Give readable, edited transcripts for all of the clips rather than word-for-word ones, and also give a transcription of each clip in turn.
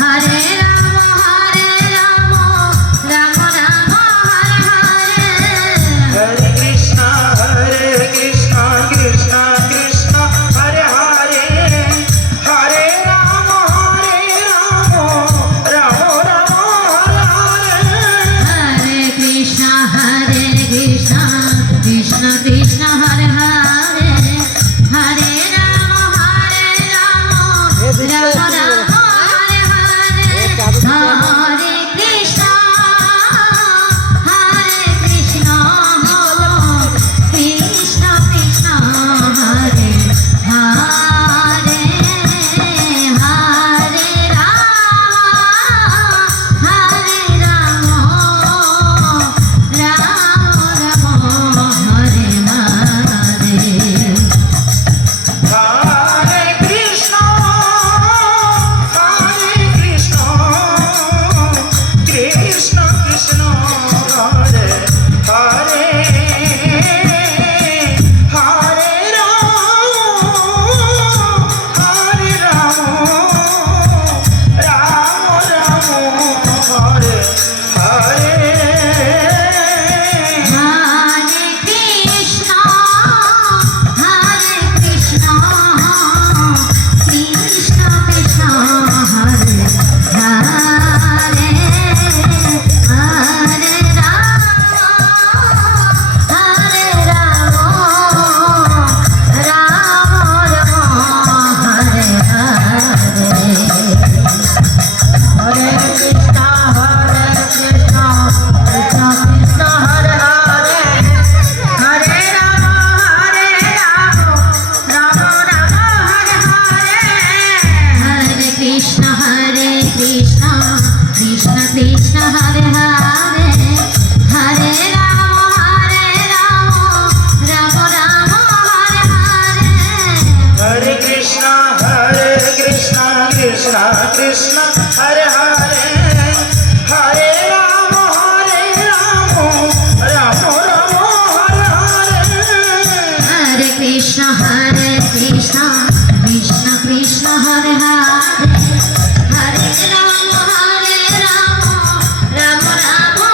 Hare Rama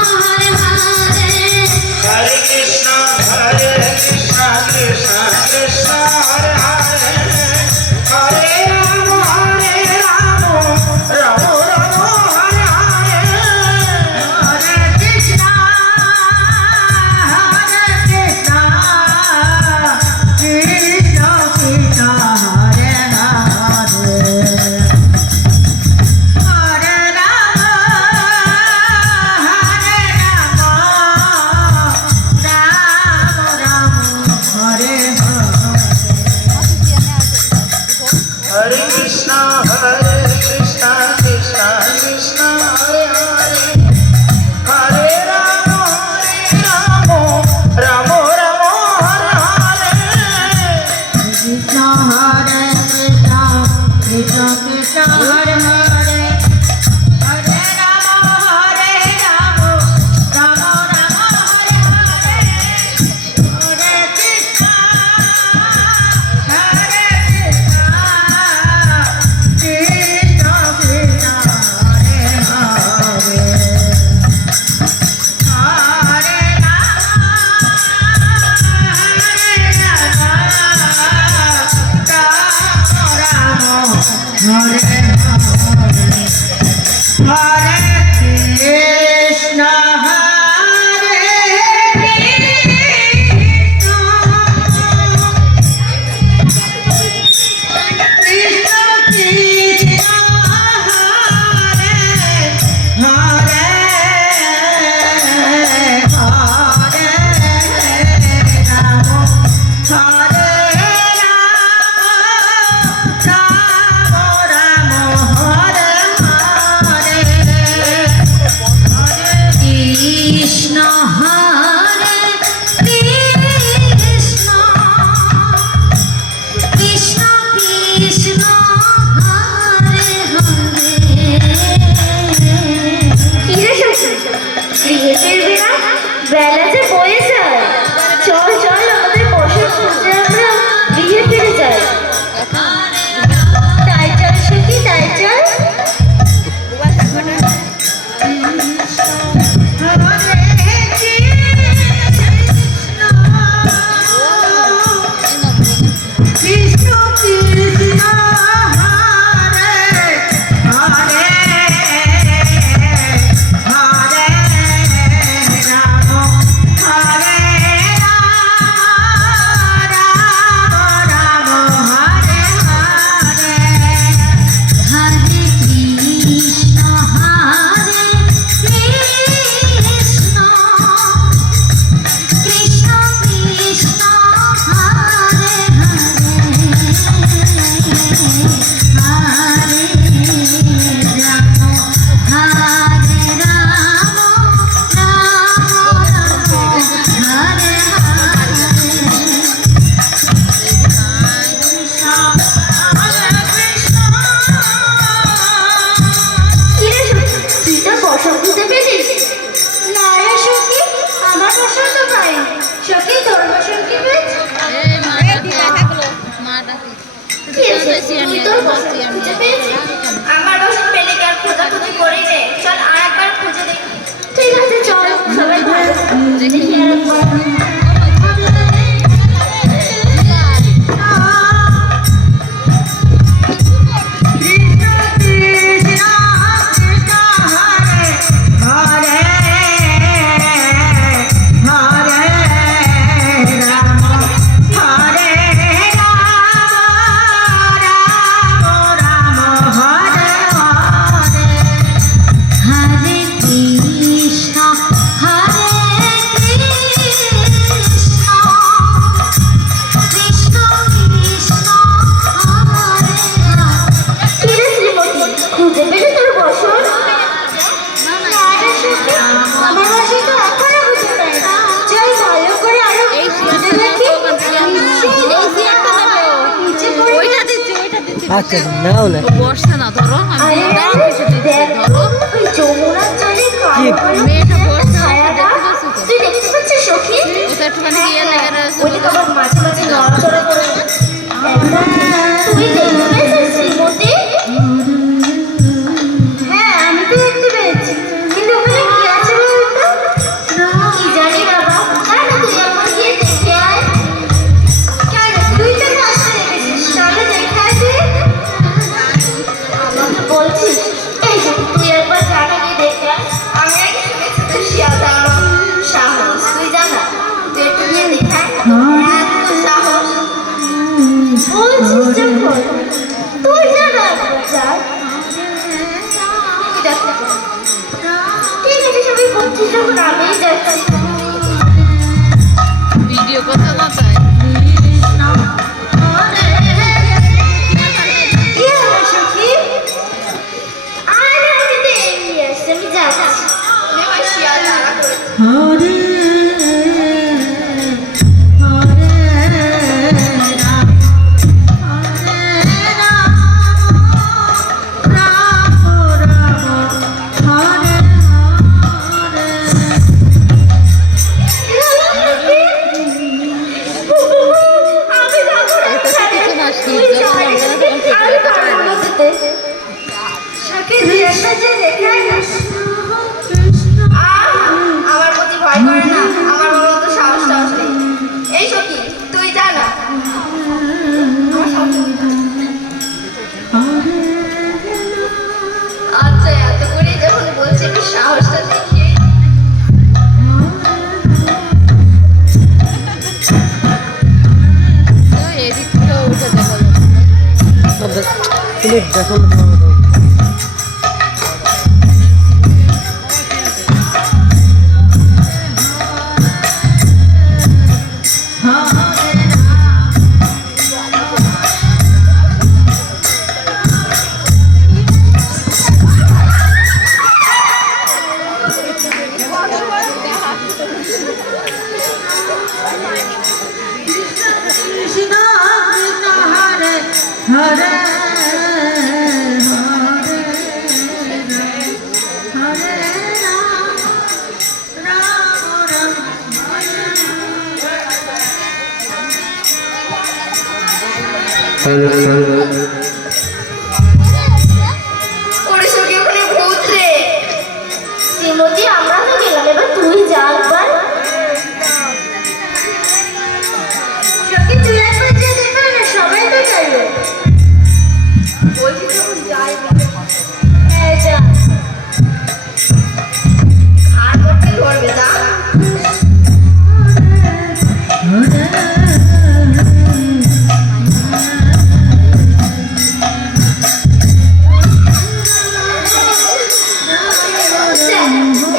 আচ্ছা নাও না বসছে না ধরো আমি দাঁড়ান কিছু ধরো কি মেয়েটা বসছে দেখতে পাচ্ছ তো তুই দেখতে পাচ্ছিস সখী? ও তো একটুখানি ইয়ে লেগে রয়েছে ওই তো আবার মাঝে মাঝে নড়াচড়া করে। তুই দেখতে পেয়েছিস শ্রীমতী? হ্যাঁ আমি তো দেখতে পেয়েছি, কিন্তু ওখানে কি আছে বলতো? কি জানি বাবা, কেন তুই আমার গিয়ে দেখে আয়। কেন তুই তো রাস্তা দেখেছিস, চলো দেখে আসি। আমাকে বলছিস? এই যে তুই একবার জানা গিয়ে দেখে আয়। আমি আগে শুনেছি তো শিয়াল দাঁড়ানো সাহস, তুই জানা তুই একটু গিয়ে দেখে আয়। এত সাহস বলছিস যখন, তুই জানা একবার যা। ঠিক আছে সবাই বলছিস যখন আমিই যাচ্ছি। ভিডিও করতে না তাই কি হলো সখী? আর আমি তো এমনি আসছি, আমি যাচ্ছি। শিয়াল তাড়া করেছে। আমি যাবো না, এটা তো কিছু না, তুই শীত যা, যখন হবে তখন ঠিক আমি হয়ে যাবে। পারবো না যেতে। সখী, তুই একটা যে দেখে আনিস। আমার প্রতি ভয় করে না, আমার বড় তো সাহস টাহস নেই। এই সখী তুই যা না, আমার সামনে তুই যা। আচ্ছা এত করে যখন বলছে একটু সাহসটা দেখিয়ে। তো এদিক থেকে উঠে দেখা যাচ্ছে তুমি দেখো না তোমার মতো। ওরে সখী ওখানে ভূত রে। শ্রীমতী আমরা তো গেলাম, এবার তুই যা একবার। সখী তুই একবার যে দেখবে না, সবাই তো চাইবে। বলছি যখন যাই হ্যাঁ যা, আর করতে ধরবে যা।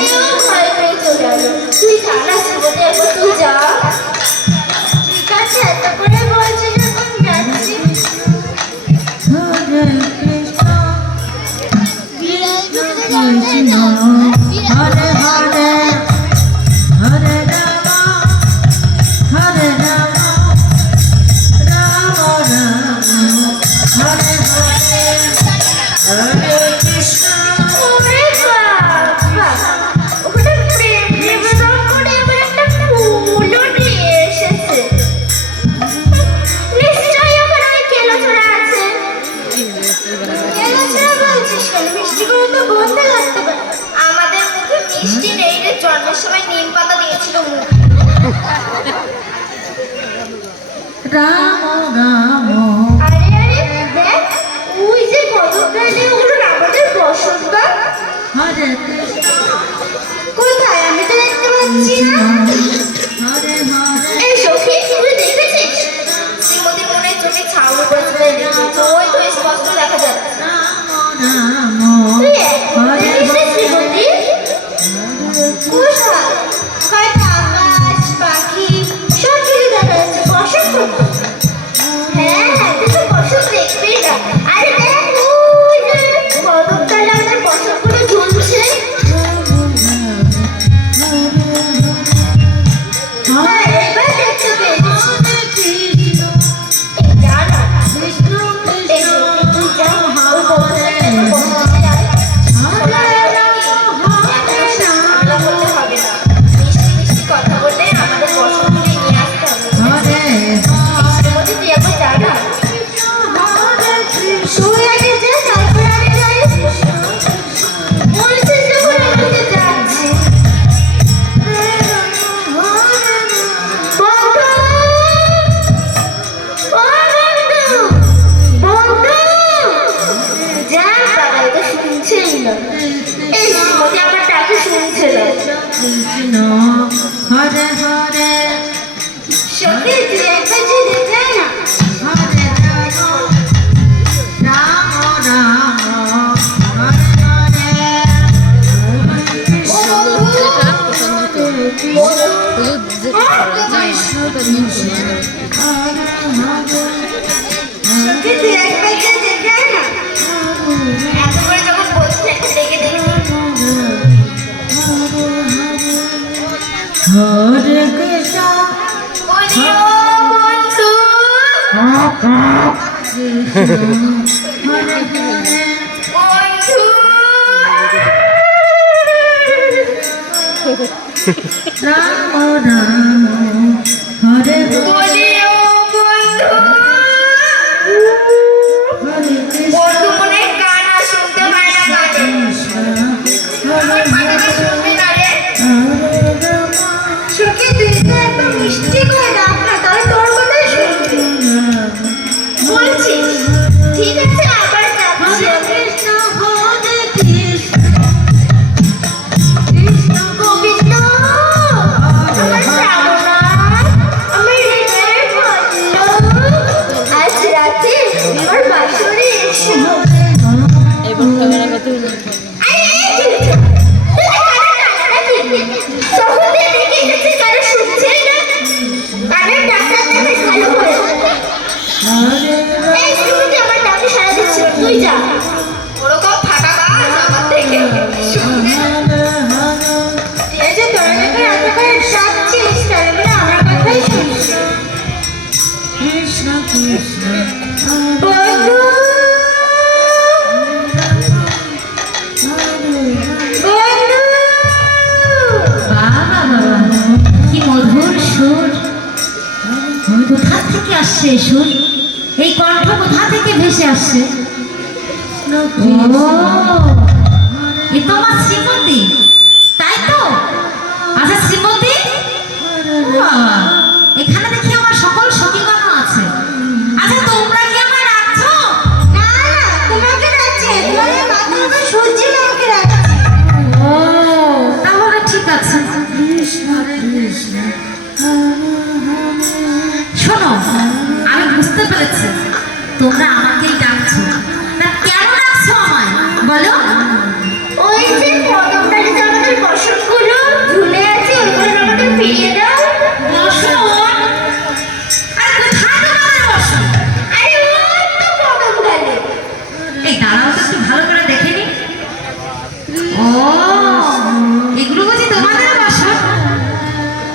এও ভয় পেয়ে চলে গেল। তুই জানা শ্রীমতী একবার তুই যা। ঠিক আছে এত করে বলছি যখন যাচ্ছি। ওরে বাবা, ওখানে প্রেম নিবেদন করে এবার একটা ফুলও নিয়ে এসেছে। নিশ্চয়ই ওখানে ওই কেলোছড়া আছে। কেলোছড়া বলছিস কেন? মিষ্টি করে তো বলতে লাগতে পারে। আমাদের মুখে মিষ্টি নেই রে, জন্মের সময় নিম পাতা দিয়েছিল মুখে। আরে আরে দেখ, ওই যে কতকটা যে ওগুলো আমাদের বসন্ত। কোথায় আমি তো দেখতে পাচ্ছি না। এই সখী তুই দেখেছিস? শ্রীমতীর মনের চোখে ছাউনি পড়েছিল, ওই তো স্পষ্ট দেখা যাচ্ছে। তুই এখন দেখিস না শ্রীমতী? কোথায়? হয়তো আকাশ পাখি সব কিছু দেখা যাচ্ছে, বসন্ত তো। হ্যাঁ হ্যাঁ তুই তো বসন্ত দেখবি না। আরে দেখ ওই যে কদমতলায় আমাদের বসন্তগুলো ঝুলছে। এই শ্রীমতী আমার ডাকে শুনছিল। হরে হরে সত্যি তুই একবার যে দেখলে না, হরে রাম রাম হরে হরে যেটা প্রথমত হলুদ যে সত্যি তুই একবার যে দেখলে না, এত করে যখন বলছে দেখে দেখি। হরে কৃষ্ণ বলিও বন্ধু, হরে হরে বন্ধু রাম রাম হরে বলিও বন্ধু। হরে কৃষ্ণ বন্ধু মনে গান আর শুনতে পায় না গানে। আমার পাখাটা শুনবি না রে। সখী তুই তো একদম মিষ্টি করে ডাক না, তাহলে তোর কথাই শুনবি। বলছিস ঠিক আছে, আবার যাচ্ছি। কৃষ্ণ হরে কৃষ্ণ গোবিন্দ আমার শ্রাবণাথ, আমার হৃদয়ের বন্ধু, আজ রাতে আমার বাসরে এসো। এবং ক্যামেরা কথা হলো আরে এই যে, তুই কানে কানে দিবি। তখন দিয়ে দেখে এসেছি কানে শুনছেই না। কানের ডাক্তার দেখাই ভালো করে। এই শ্রীমতী আমার ডাকে সাড়া দিচ্ছিল, তুই যা। ওরকম ফাঁকা কাজ আমার থেকে শুনবে। এই যে তোরা যখন এত করে ডাকছিস, তার মানে আমার কথাই শুনছিস। কৃষ্ণ কৃষ্ণ বন্ধু, বন্ধু, বাবা বাবা কি মধুর সুর, কোথা থেকে আসছে এই সুর? এই কণ্ঠ কোথা থেকে ভেসে আসছে? ও এ তো আমার শ্রীমতী, তাই তো? আচ্ছা শ্রীমতী, বাবা এখানে দেখি আমার সকল সখীগণ আছে। আচ্ছা তোমরা কি আমায় রাখছো? না না, তোমাকে ডাকছে, তোমার মাথার উপর সূর্যি আমাকে ডাকছে। ও তাহলে ঠিক আছে। শোনো আমি বুঝতে পেরেছি তোমরা আমাকেই ডাকছো, না কেন ডাকছো আমায় বলো? ওই যে কদমবাড়িতে আমাদের বসনগুলো ঝুলে আছে, ওইগুলো আমাকে ফিরিয়ে দাও। বসো আরে কোথায় তোমাদের বসো? আরে ওই তো কদমবাড়ি। এই দাঁড়াও তো একটু ভালো করে দেখে নি। ও এগুলো বুঝি তোমাদের বসো?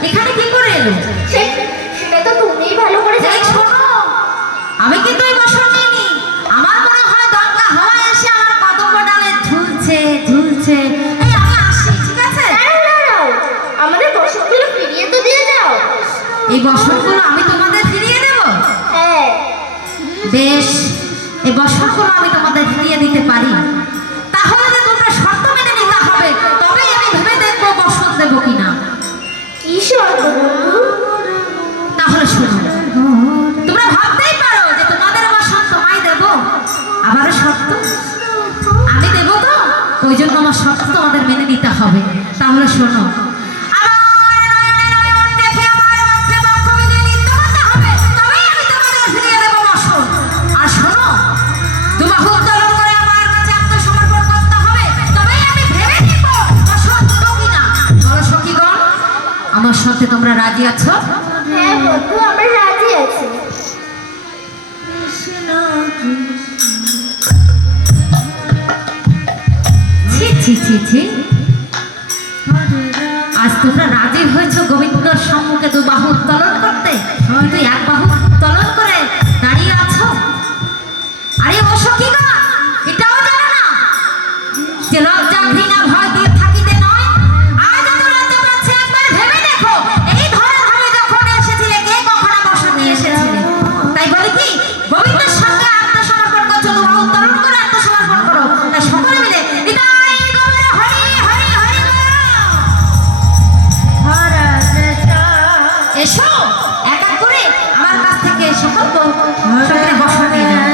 এখানে কি করে এলো? সেটা তো তুমিই ভালো করে এই জানো। শোনো আমি কিন্তু এই বসন নিইনি। আমার মনে হয় দরকার হাওয়ায় এসে আমার কদম ডালে ঝুলছে ঝুলছে। এই আমি আসি, ঠিক আছে? দাঁড়াও দাঁড়াও, আমাদের বসনগুলো ফিরিয়ে তো দিয়ে যাও। এই বসনগুলো আমি তোমাদের ফিরিয়ে দেব? হ্যাঁ, বেশ, এই বসনগুলো আমি তোমাদের ফিরিয়ে দিতে পারি। তাহলে যে তোমরা শর্ত মেনে নিতে হবে, তবেই আমি ভেবে দেখবো বসন দেবো কিনা। কি শর্ত বন্ধু? তাহলে শোনো, তোমরা ভাবতেই পারো যে তোমাদের বসন তোমায় দেব, আবারও শর্ত আমি দেবো তো, ওই জন্য আমার শর্ত তোমাদের মেনে নিতে হবে। তাহলে শোনো, আমার নয়নে নয়ন দেখে আমার মুখে বক্ষ মিলিয়ে নৃত্য করতে হবে, তবেই আমি তোমাদের ফিরিয়ে দেবো বসন। আর শোনো, দুবাহু উত্তোলন করে আমার কাছে আত্মসমর্পণ করতে হবে, তবেই আমি ভেবে নিব বসন দেবো কিনা। বলো সখীগণ, আমার সাথে তোমরা রাজি আছো? হ্যাঁ বন্ধু, আমরা রাজি আছি। ছি ছি ছি ছি, আজ তোমরা রাজি হয়েছো গোবিন্দর সম্মুখে দু বাহু উত্তোলন করতে, কিন্তু এক বাহু উত্তোলন করে দাঁড়িয়ে আছো। আরে ও সখীগণ, এটাও জানো না যে লজ্জা ঘৃণা ভয় দূর থাকিতে নয়? আজ এত লজ্জা পাচ্ছে, একবার ভেবে দেখো এই ধরা ধামে যখন এসেছিলে কে কখনো বসন নিয়ে এসেছিলে? তাই বলে কি গোবিন্দের সঙ্গে আত্মসমর্পণ করছো, দু বাহু উত্তোলন করে আত্মসমর্পণ করো। তাই সকলে মিলে নিতাই গৌর হরি হরি হরি বলো। এসো এক এক করে আমার কাছ থেকে সকল সকলে বসন নিয়ে নাও।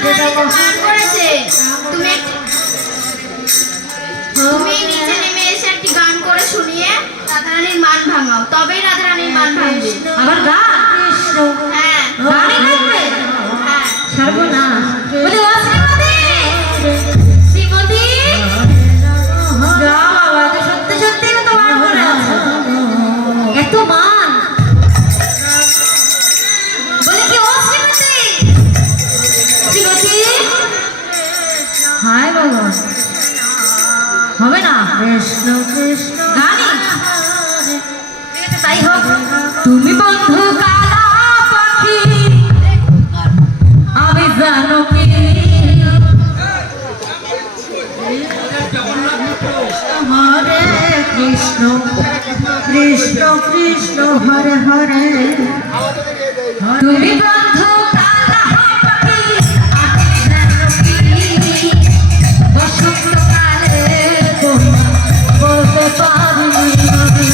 গান করেছে, তুমি তুমি নিচে নেমে এসে একটি গান করে শুনিয়ে রাধারানীর মান ভাঙাও, তবেই রাধারানীর মান ভাঙবে। আবার গান? হ্যাঁ গানই গাইবে? হ্যাঁ। সর্বনাশ। বলি, ও শ্রীমতী, শ্রীমতী, যা বাবা, তো সত্যি সত্যি কত মান করে আছে, এত মান। বলি কি, ও শ্রীমতী, শ্রীমতী, হায় বাবা, হবে না? কৃষ্ণ কৃষ্ণ গানি, ঠিক আছে, তাই হোক। তুমি বন্ধু কালা পাখি, আমি জানো কি, হরে কৃষ্ণ কৃষ্ণ কৃষ্ণ হরে হরে তুমি বন্ধু কালা পাখি, আমি জানো কি, বসন্তকালে বলতে পারি।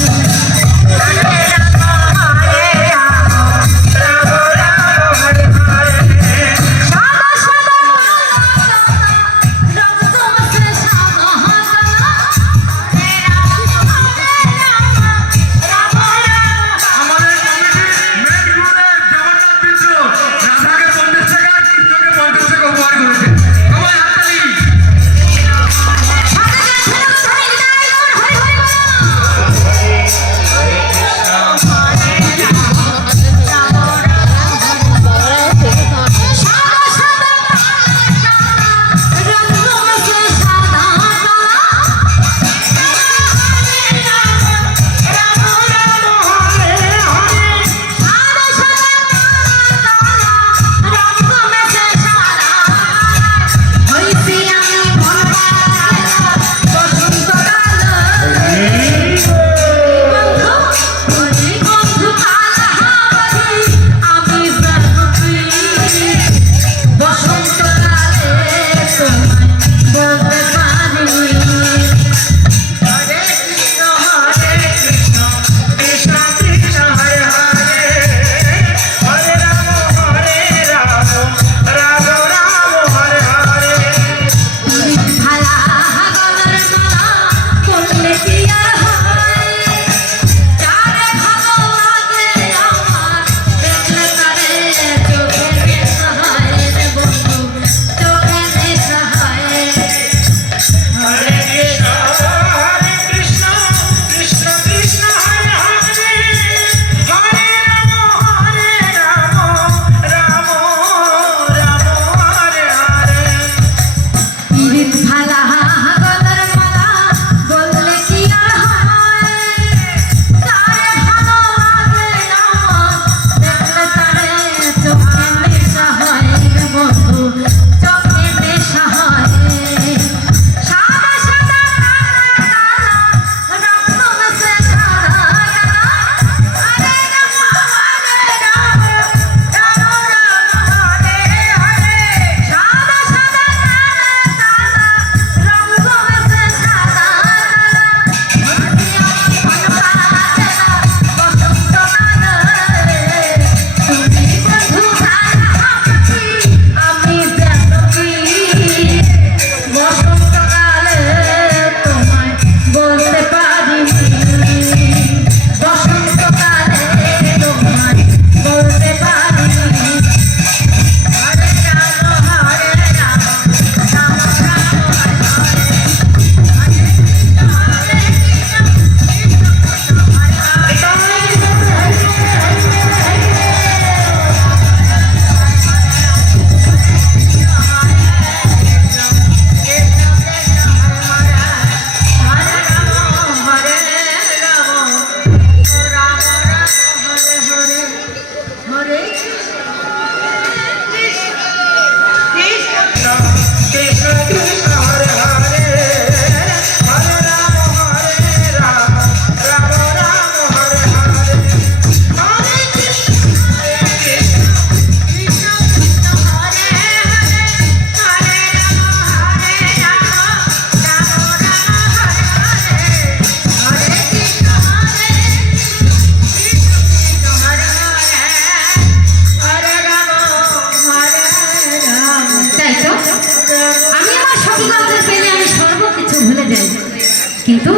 কিন্তু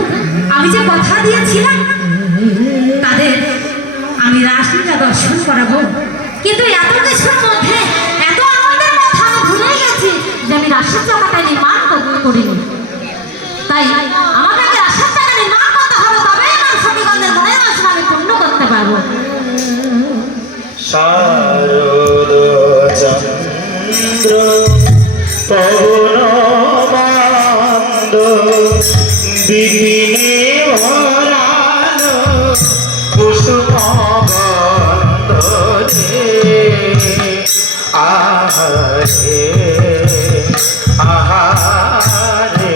আমি যে কথা দিয়েছিলাম তাদের আমি রাসলীলা দর্শন করাবো, কিন্তু এত কিছুর মধ্যে এত আনন্দের মধ্যে আমি ভুলে গেছি যে আমি রাসের চাকাটা নির্মাণ করিনি। তাই আমাকে আগে রাসের চাকা নির্মাণ করতে হবে, তবেই আমার সতীগণের মনের বাসনা আমি পূর্ণ করতে পারবো। শারদ চন্দ্র পবন মান্দ বিপিনে ভরালো কুসুম গন্ধে আহারে আহারে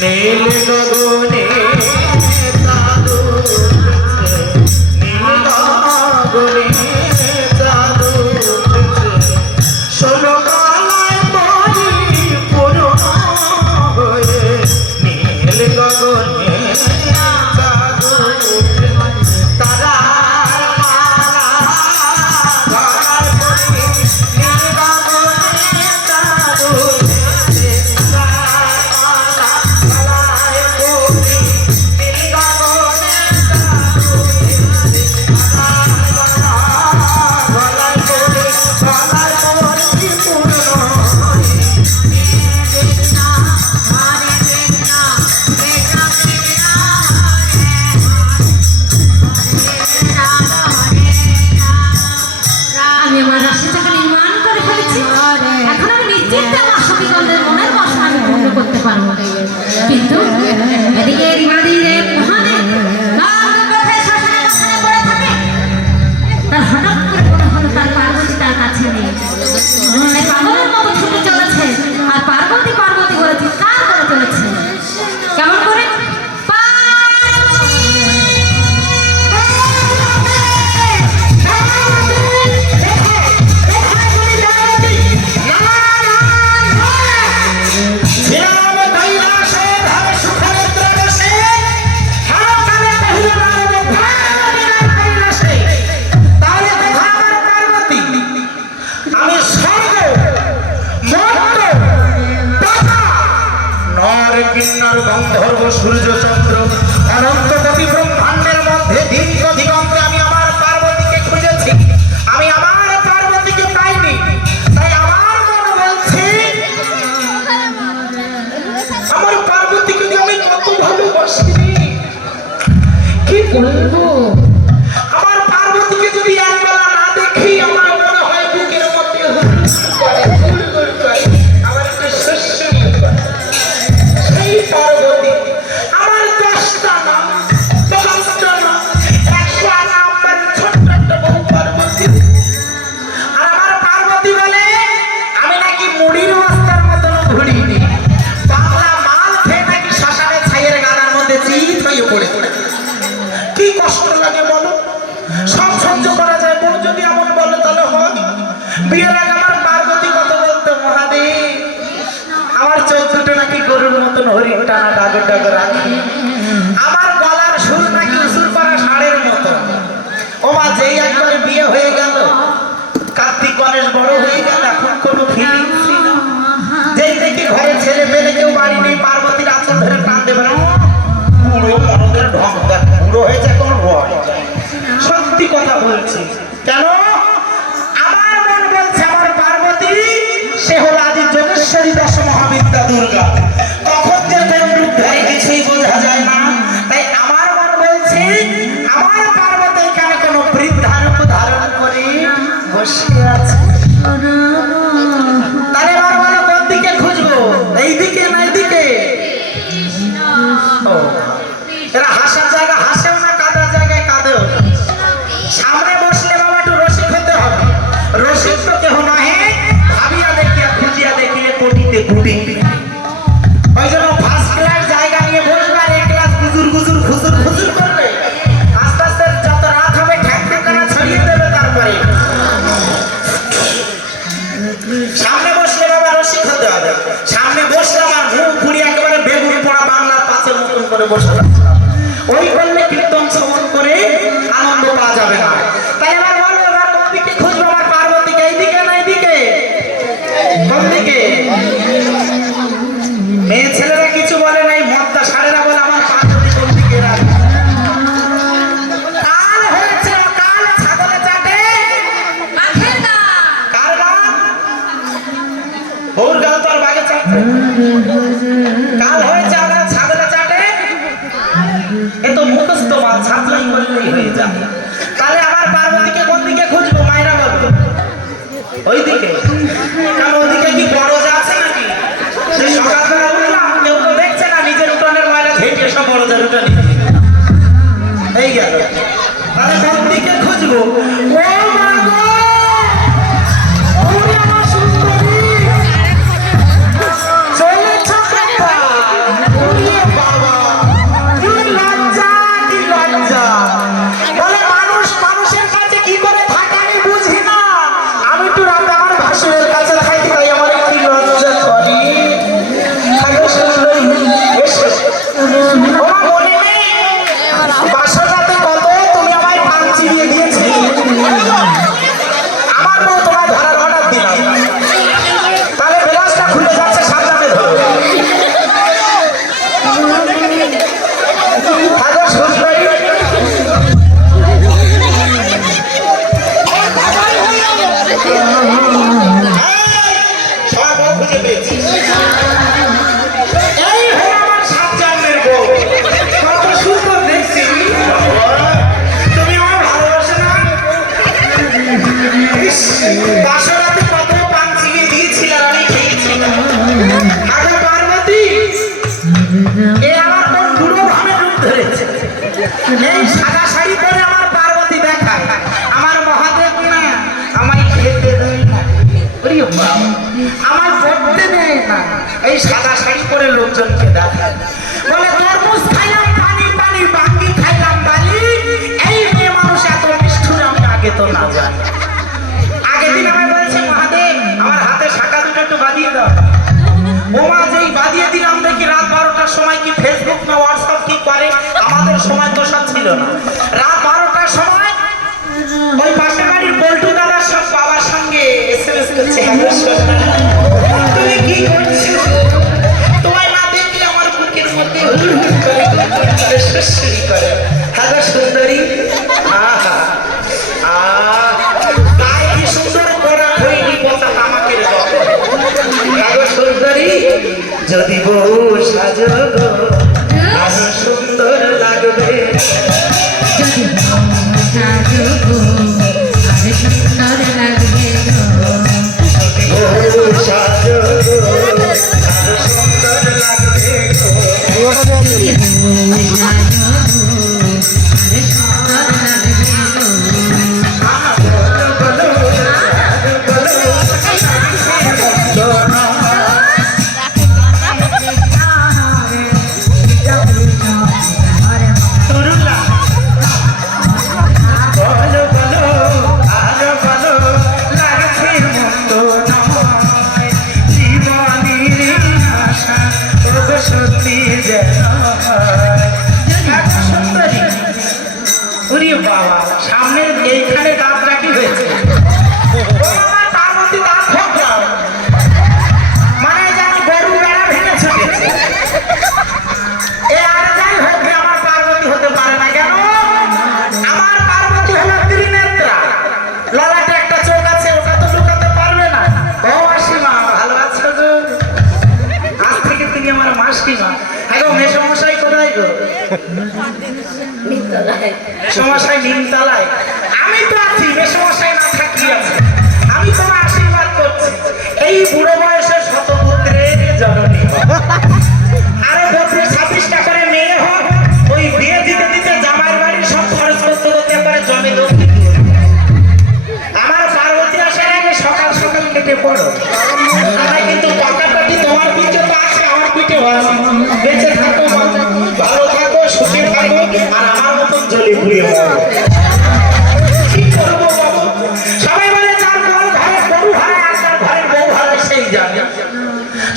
নীল গগনে চাঁদ উঠেছে, নীল গগনে চাঁদ উঠেছে, ষোলো কালায় পরিপূর্ণ হয়ে নীল গগনে চাঁদ উঠেছে, তারার মালা ধরার পরে নীল গগনে চাঁদ উঠেছে, তারার মালা আমি আমার রাসের চাকা নির্মাণ করে ফেলেছি, এখন আমি নিশ্চিত আমার সতীগণের মনের বাসনা আমি পূর্ণ করতে পারবো। কিন্তু এদিকে মহাদেব শ্মশানে পড়ে থাকে, তার হঠাৎ করে মনে হলো তার পার্বতী তার কাছে নেই। পাগলের মতো ছুটে চলেছে আর পার্বতী পার্বতী বলে চিৎকার করে চলেছে। কেমন করে? গন্ধর্ব সূর্যচন্দ্র অনন্ত কোটি ব্রহ্মাণ্ডের মধ্যে দীর্ঘ দিগন্তে আমি আমার পার্বতীকে খুঁজেছি, আমি আমার পার্বতীকে পাইনি। তাই আমার মনে বলছে আমার পার্বতীকে আমি কত ভালোবাসি, কি বলবো। আমার পার্বতীকে যদি একবেলা না দেখি আমার মনে হয় বুকের মধ্যে হুড় করে আমার একটু শস্য পার্বতী আমার 10টা নাম, 10টা নাম, 100 নাম, ছোট্ট একটা বহু পার্বতী। আর আমার পার্বতী বলে আমি নাকি মুড়ির বস্তার মতন ঘুরিনি, বাংলা মাল খেয়ে নাকি শ্মশানে ছাইয়ের গাদার মধ্যে চিত হয়ে পড়ে। কি কষ্ট লাগে বলো, সব সহ্য করা যায়, বউ যদি এমন বলে তাহলে হয়। বিয়ের আগে আমার পার্বতী কত বলতো, মহাদেব আমার চোখ দুটো নাকি গরুর মতন হরিণ টানা ডাগর ডাগর রাখি, আমার গলার সুর নাকি উসুর করা ষাঁড়ের মতো। ও মা, যেই একবার বিয়ে হয়ে গেল, কার্তিক গণেশ বড় হয়ে গেল, এখন কোনো ফিলিংসই না। যেই দেখি ঘরে ছেলে পেলে কেউ বাড়ি নেই, পার্বতীর আঁচল ধরে টান বসে থাকলাম। ওই করলে কীর্তন শ্রবণ করে আনন্দ পাওয়া যাবে না। তাই আমার বলবো এবার কোন দিকে খুঁজবো আমার পার্বতীকে? এইদিকে না এইদিকে? কোন দিকে? মেয়ে ছেলেরা কিছু বলে নাই, মদ্দা সারেরা বলে আমার পার্বতী কোন দিকে রাখবে। কাল হয়েছে কাল ছাগলে চাটে আখের গান। কার গান? ওর গান তো আর বাগে চাটে। কাল হয়েছে আমরা ছাগলে চাটে, এ তো মুখস্থ মাল, ছাপলাই করলেই হয়ে যাবে। তাহলে আমার পার্বতীকে কোন দিকে খুঁজবো? মায়েরা বলবো ওই দিকে। কারণ ওইদিকে কি বড় যা আছে নাকি? যে সকালবেলা উঠলাম কেউ তো দেখছে না, নিজের উঠোনের ময়লা ঘেটে সব বড় যার উঠানি এই গেল। তাহলে কোন দিকে খুঁজবো? ও মা গো! ওরে আমার সুন্দরী! চলেছ কোথায়? ওরে বাবা! কি লজ্জা, কি লজ্জা! বলে মানুষ মানুষের কাছে কি করে থাকে আমি বুঝি না। আমি তো রাতে আমার ভাসুরের কাছে থাকি, তাই আমার কি লজ্জা করি। আগে সুন্দরী এসো। ওমা মনে নেই বাসরাতে কত তুমি আমায় পান চিবিয়ে দিয়েছিলে? আমার বউ তোমায় ধরার অর্ডার দিলাম, তাহলে ব্লাউজটা খুলে যাচ্ছে, সাবধানে ধরো। আগে সুন্দরী সব বউ খুঁজে পেয়েছি। এই হলো আমার সাত জন্মের বউ। কত সুন্দর দেখছি। তুমি আমার ভালোবাসো না? ইস, বাসরাতে কত পান চিবিয়ে দিয়েছিল আর আমি খেয়েছি। আগে পার্বতী, এ আমার কোন বুড়ো ভাবে রূপ ধরেছে। এই সাদা শাড়ি পরে আমার পার্বতী দেখায়, আমার মহাদেব না আমায় খেতে দেয় না। ওরে বাবা, আমার পড়তে দেয় না। এই সাদা শাড়ি পরে লোকজনকে দেখায়, বলে তরমুজ খাইলাম পানি পানি, বাঙ্গি খাইলাম বালি। এই মেয়ে মানুষ এত নিষ্ঠুর আমি আগে তো না জানি। আগের দিন আমায় বলেছে মহাদেব আমার হাতে শাখা দুটো একটু বাঁধিয়ে দাও। ওমা যেই বাঁধিয়ে দিলাম দেখি রাত 12টার সময় কি ফেসবুক না হোয়াটসঅ্যাপ কি করে, আমাদের সময় তো সব ছিল না। রাত 12টার সময় ওই পাশের বাড়ির পল্টু দাদার সব বাবার সঙ্গে এসএমএস করছে, তুমি কি করছো? তোমায় না দেখলে আমার বুকের মধ্যে হুড়হুড় করে সুরসুরি করে। হ্যালো সুন্দরী, আহা গায়ে কি সুন্দর করা হয়নি কথা আমাকে হ্যালো সুন্দরী, যদি বউ সাজো গো আরো সুন্দর লাগবে। যদি সাজো গো আরে সুন্দর লাগবে গো। বউ সাজো গো আরো সুন্দর লাগবে গো। পুরোটা দেওয়া যাবে। সাজো গো আরে সুন্দর লাগবে গো। সামনে এইখানে দাঁত রাখি হয়েছে, পার্বতী দাঁত খোঁপড়া, মানে যেন গরু বেড়া ভেঙে ছুটেছে। এ আর যাই হোক আমার পার্বতী হতে পারে না কেন? আমার পার্বতী হলো ত্রিনেত্রা, ললাটে একটা চোখ আছে, ওটা তো লুকাতে পারবে না। ও মাসিমা ভালো আছো তো? আজ থেকে তিনি আমার মাসিমা। হ্যাঁ গো মেসমশাই কোথায় গো? মেসমশাই নিমতলায়। আমি তো আছি, মেসমশাই না থাকি আছে। আমি তোমার আশীর্বাদ করছি, এই বুড়ো বয়সের শতপুত্রের জননী আরো 32-26টা করে মেয়ে হোক, ওই বিয়ে দিতে দিতে জামাইয়ের বাড়ির সব খরচ করতে করতে পারে জমি দৌড়। আমার পার্বতী আসার আগে সকাল সকাল কেটে পড়ো, তাহলে কিন্তু টাকাটাটি তোমার পিঠে তো আছে, আমার পিঠেও আছে। বেঁচে থাকো, ভালো থাকো, সুখে থাকো, আর আমার মতন জলি পুড়িয়ে পড়ো। কি করবো বাবু? সবাই বলে যার গরু হারায় আর যার ঘরের বউ হারায় সেই জানে।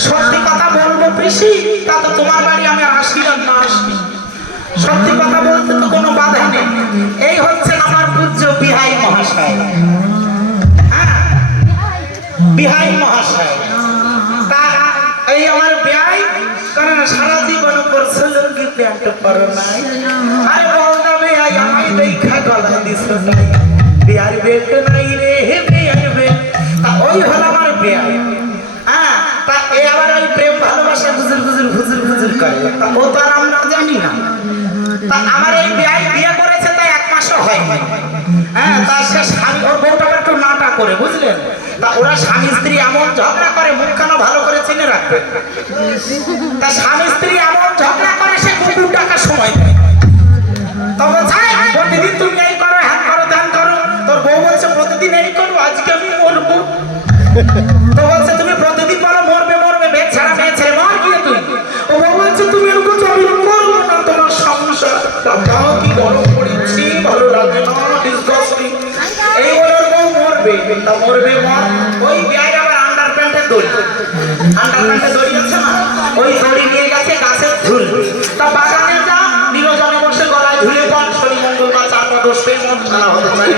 সত্যি কথা বলবো পিসি, তা তো তোমার বাড়ি আমি আসিলাম না আসি। সত্যি কথা বলতে তো কোনো বাধা নেই। এই হচ্ছে আমার পূজ্য বিহাই মহাশয়। হ্যাঁ, বিহাই মহাশয়। তা এই আমার বিহাই কারণ সারা জীবন করছে লুঙ্গি প্যান্ট পরো নাই, আর বলটা বিহাই আমায় দেখা গলা দিস নাই, বিহার বেট নাই রে হে বিহার বেট। ওই হলো আমার বিহাই। হ্যাঁ, তা এই আবার ওই প্রেম ভালোবাসা হুজুর হুজুর হুজুর হুজুর করে, তা ও তো আর আমরা জানি না। তা আমার এই বিহাই বিয়ে করেছে তাই 1 মাসও হয়নি। হ্যাঁ, তা সে স্বামী ওর বউটা একটু নাটা করে, বুঝলেন? তা ওরা স্বামী স্ত্রী এমন ঝগড়া করে, মুখখানা ভালো করে চিনে রাখবে। তা স্বামী স্ত্রী এমন ঝগড়া করে সে 2 টাকা সময় দেয়। তখন প্রতিদিন তুমি এই করো, হ্যাঁ করো, ধ্যান করো। তোর বউ বলছে প্রতিদিন এই করো, আজকে আমি মরবো। তো বলছে তুমি প্রতিদিন বলো মরবে মরবে, মেয়ে ছাড়া মেয়ে ছেড়ে মর গিয়ে তুই। ও বউ বলছে তুমি এরকম আমি করবো না, তোমার সংসার তাও কি গরম পড়েছি, ভালো লাগে না, ডিসগাস্টিং। এই বলে ওর বউ মরবে, তা মরবে মর। ওই বিয়ায় আবার আন্ডারপ্যান্টের দড়ি, আন্ডারপ্যান্টের দড়ি আছে না, ওই দড়ি নিয়ে গেছে গাছের ঝুল। তা বাগানে যা নিরজনে বসে গলায় ঝুলে পড়, শনি মঙ্গল বা 4-5 মন খেলা হতে চাই।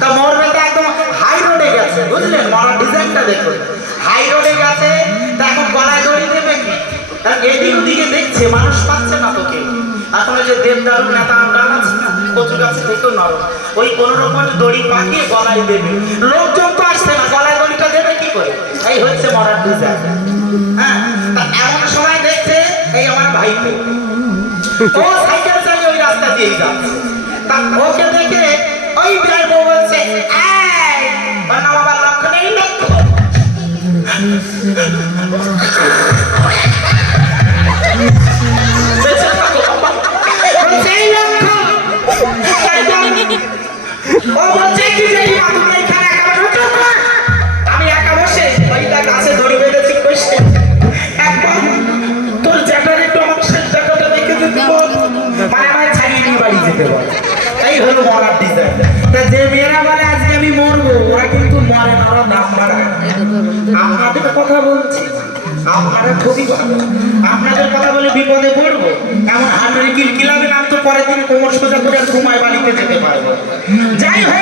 তা মরবে তো একদম হাই রোডে গেছে, বুঝলেন? মরার ডিজাইনটা দেখুন, হাই রোডে গেছে। তা এখন গলায় দড়ি দেবে কি? এদিক ওদিকে দেখছে, মানুষ পাচ্ছে না তোকে। এখন যে দেবদারু নেতা আমরা আছে না, কচু গাছে দেখো নরম, ওই কোন রকম দড়ি পাকিয়ে গলায় দেবে। লোকজন তো আসছে না, গলায় দড়িটা দেবে কি করে? এই হচ্ছে মরার ডিজাইন। হ্যাঁ, তা এমন সময় দেখছে এই আমার ভাইকে, ও সাইকেল চালিয়ে ওই রাস্তা দিয়ে যাচ্ছে। তা ওকে দেখে ওই বিরাট বউ বলছে, এই বানা বাবার লক্ষ্য নেই, লক্ষ্য আমি একা বসে ওইটা গাছে ধরে বেঁধেছি কইছে, একবার তোর জ্যাঠার একটু আমার শেষ জ্যাঠাটা দেখে যেতে বল, মানে আমায় ছাড়িয়ে নিয়ে বাড়ি যেতে বল। এই হলো মরার ডিজাইন। তা যে মেয়েরা বলে আজকে আমি মরবো, ওরা কিন্তু মরে না, ওরা দাম বাড়ায়। আপনাদের কথা বলছি, আপনারা খুবই ভালো। আপনাদের কথা বলে বিপদে পড়বো এমন হাতের কিলকিলাবে না, তো পরের দিন কোমর সোজা করে আর ঘুমায় বাড়িতে যেতে পারবো। যাই হোক,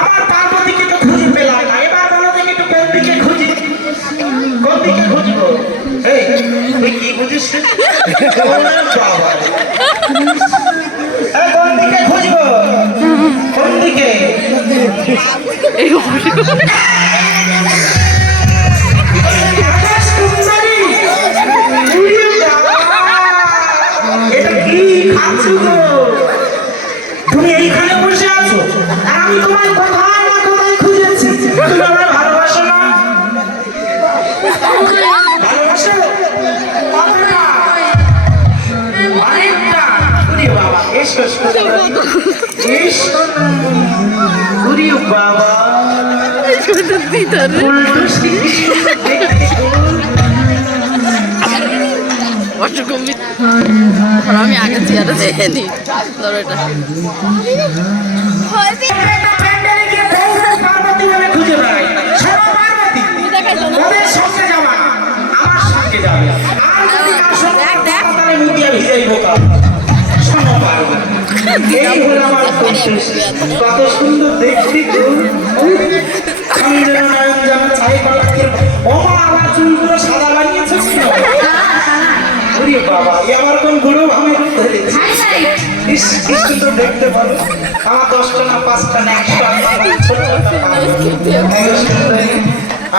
আমার পার্বতীকে তো খুঁজে পেলাম না। এবার বলো দেখি একটু কোন দিকে খুঁজি, কোন দিকে খুঁজবো? এই তুই কি বুঝিস? কোন দিকে খুঁজবো? কোন দিকে? এটা কি খাচ্ছো গো? তুমি এইখানে বসে আছো আর আমি তোমায় কোথায় না কোথায় খুঁজেছি। তুমি আমায় ভালোবাসো না? ভালোবাসো কতটা? অনেকটা। ওরে বাবা, এসো এসো না। ওরে বাবা, উল্টো আমি আগে চেয়ারে দেখেনি ধরো এটা পার্বতী বলে খুঁজে বেড়াই। শোনো পার্বতী, ওদের সঙ্গে যাবা, আমার সঙ্গে যাবে। আর যদি না শোনো, তাহলে মুদিয়া ভিজাই বোকা। শোনো পার্বতী, এই হলো আমার পরিবেশ। কত সুন্দর দেখতে গো। আমি যেন নয়ন যেন চাই পালাকে। ও মা, আমার চুলগুলো সাদা বানিয়েছে কেন? ওরে বাবা, এ আমার কোন বুড়ো ভাবে ধরেছে। ইস, কি সুন্দর দেখতে পারো। আমার 10টা না 5টা না 100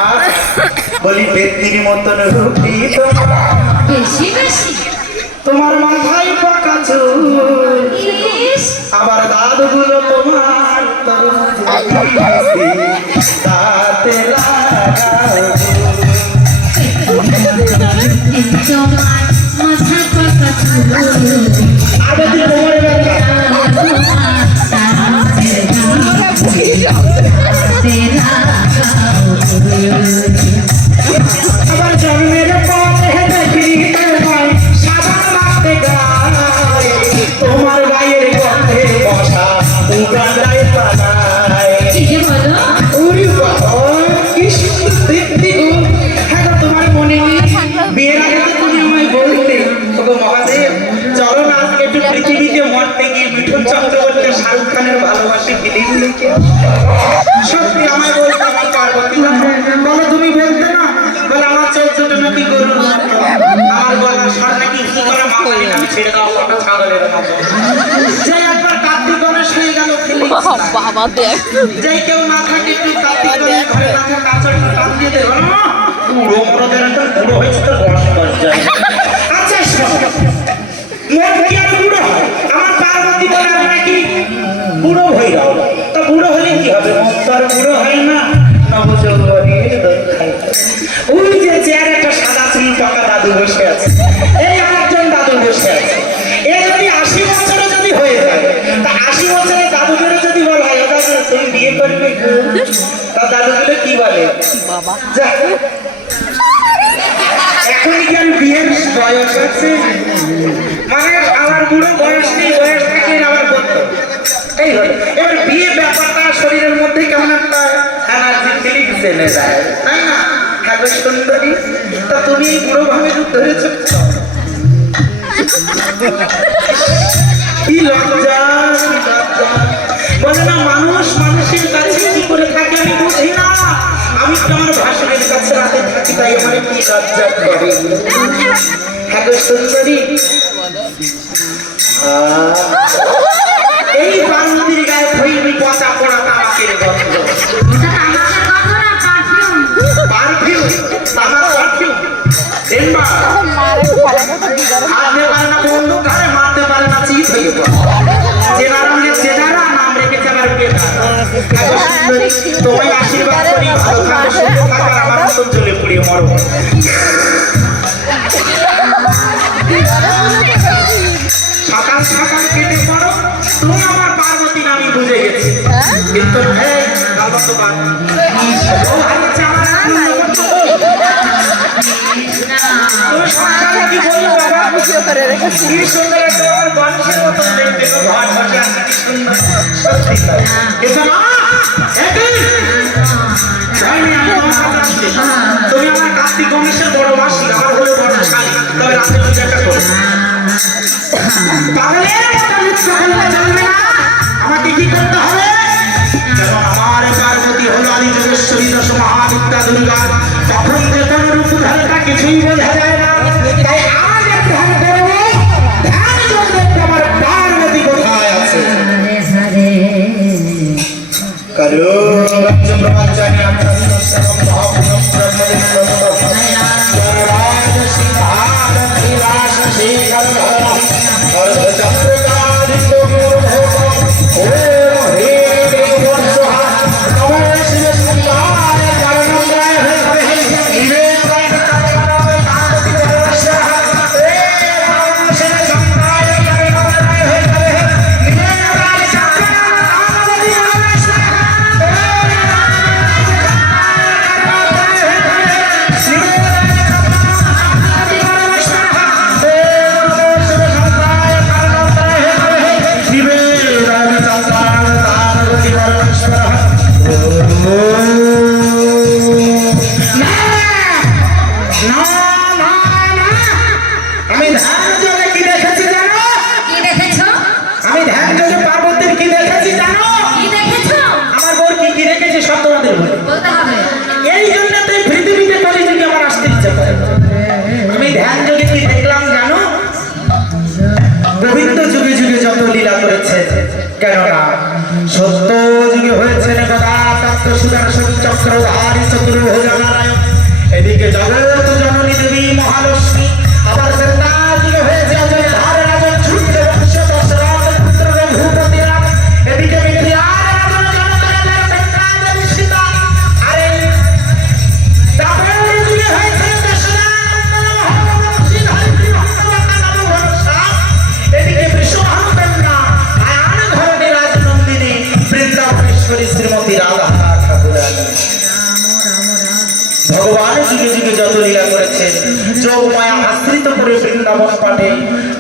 আর বলি ব্যক্তির মতন রূপী তোমার, বেশি বেশি তোমার মাথায় পাকা চুল, আবার দাঁতগুলো তোমার দাঁতে লাগাও। আরবতী কোমরে ব্যথা, আবার জন্মের পথে দেখি তোমায় সাবান মাখতে গায়, তোমার গায়ের গন্ধে বসা উগান্ডায় পালায়। ওরে বাবা, কি সুন্দর দেখতে গো। হ্যাঁ, তোমার মনে নেই বিয়ের আগে তো তুমি আমায় বলতে, ওগো মহাদেব চল সত্যি আমায় বলতে আমার পার্বতী বলো তুমি বলতে না বলে আমার চোখ দুটো নাকি গরু আমার গলার স্বর নাকি কি করে মাথায় আমি ছেড়ে দাও কটা ছাগলের মতো যে একবার কার্তিক গণেশ হয়ে গেল বাবা দেখ যে কেউ না থাকে একটু কার্তিক গণেশ ঘরে না থাকে কাঁচড়টা টান দিয়ে দেবো না বুড়ো মরদের একটা বুড়ো হয়েছে তো বয়স কর যায় আচ্ছা মন কি আর বুড়ো হয় আমার পার্বতী বলে আমি নাকি বুড়ো হয়ে যাও তা বুড়ো হলে কি হবে মন তো আর বুড়ো হয় না নবযৌবনের দোল খাই ওই যে চেয়ারে একটা সাদা চুল পাকা দাদু বসে আছে এই আরেকজন দাদু বসে আছে এ যদি 80 বছরে যদি হয়ে যায় তা 80 বছরে দাদুদের যদি বলা হয় দাদু তুমি বিয়ে করবে তা দাদুগুলো কি বলে বাবা যা এখন কি আমি বিয়ের বয়স আছে মানে আমার বুড়ো বয়স নেই বয়স থাকে আবার করতো এই হলো এবার বিয়ে ব্যাপারটা শরীরের মধ্যে কেমন একটা এনার্জি ফিলিং চলে যায় তাই না হ্যাঁ সুন্দরী তা তুমি এই বুড়ো ভাবে ধরেছ কি লজ্জা বলে না মানুষ মানুষের কাছে কি করে থাকে আমি বুঝি না আমি তো আমার ভাষণের কাছে রাতে থাকি তাই আমার কি লজ্জা করে হ্যাঁ সুন্দরী এই পার্বতীর গায়ে খৈনি পচা পড়া তামাকের গন্ধ পারফিউম তামাক পারফিউম এম্বা হাতে পারে না বন্ধু ঘরে মারতে পারে না চিত হয়ে পড়ে চেনা রঙের চেনারা নাম রেখেছে আমার পেটা তোমায় আশীর্বাদ করি ভালো থাকো সুস্থ থাকো আর আমার মতন জ্বলে পুড়িয়ে মরো সকাল সকাল কেটে পড়ো তুমি আমার পার্বতী নামই বুঝে গেছি কিন্তু করে রেখেছি কি সুন্দর একটা মানুষের মতো দেখতে ঘর বসে আছে কি সুন্দর সত্যি কিন্তু না তুমি আমার কার্তিক গণেশের বড় মাসি আমার হলো বড় শালী তবে রাতে একটা করো তাহলে চলবে না আমাকে কি করতে হবে আমার পার্বতী হলো আদি যোগেশ্বরী দশ মহাবিদ্যা দুর্গা তখন যে কোন রূপ ধরে তা কিছুই বোঝা যায় না তাই আজ ধ্যান করবো ধ্যান করবে আমার পার্বতী কোথায় আছে করো ব্রহ্মচারী কেননা সত্য যুগে হয়েছে চক্রধারী চতুর্ভুজ নারায়ণ এদিকে জগৎ জননী দেবী মহালক্ষ্মী আবার যুগে হয়েছে এদিকে শ্রীমতী রাধা ঠাকুরানী ভগবান যুগে যুগে যত লীলা করেছেন যোগ মায়া আশ্রিত করে বৃন্দাবন পাঠে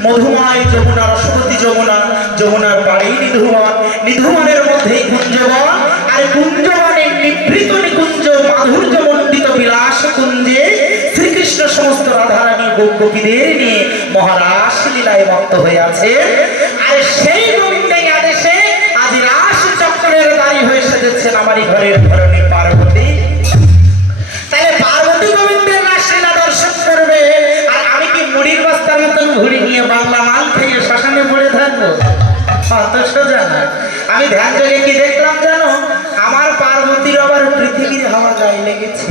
মধুমায় যমুনা রসবতী যমুনা যমুনার পাড়েই নিধুমান নিধুমানের মধ্যে কুঞ্জবন আর কুঞ্জবনের নিভৃত নিকুঞ্জ মাধুর্য মণ্ডিত বিলাস কুঞ্জে শ্রীকৃষ্ণ সমস্ত রাধারানী গোপীদের নিয়ে মহারাস লীলায় মত্ত হয়ে আছে আর সেই গোবিন্দের আদেশে আজ রাস চক্রের আমারই ঘরের ধরনী পার্বতী। তাহলে পার্বতী গোবিন্দের রাসলীলা দর্শন করবে আর আমি কি মুড়ির বস্তার মতন ঘুরে নিয়ে বাংলা মাল খেয়ে শ্মশানে পড়ে থাকবো? অত সোজা না। আমি ধ্যান জেগে কি দেখলাম জানো? আমার পার্বতীর আবার পৃথিবীর হাওয়া গায়ে লেগেছে।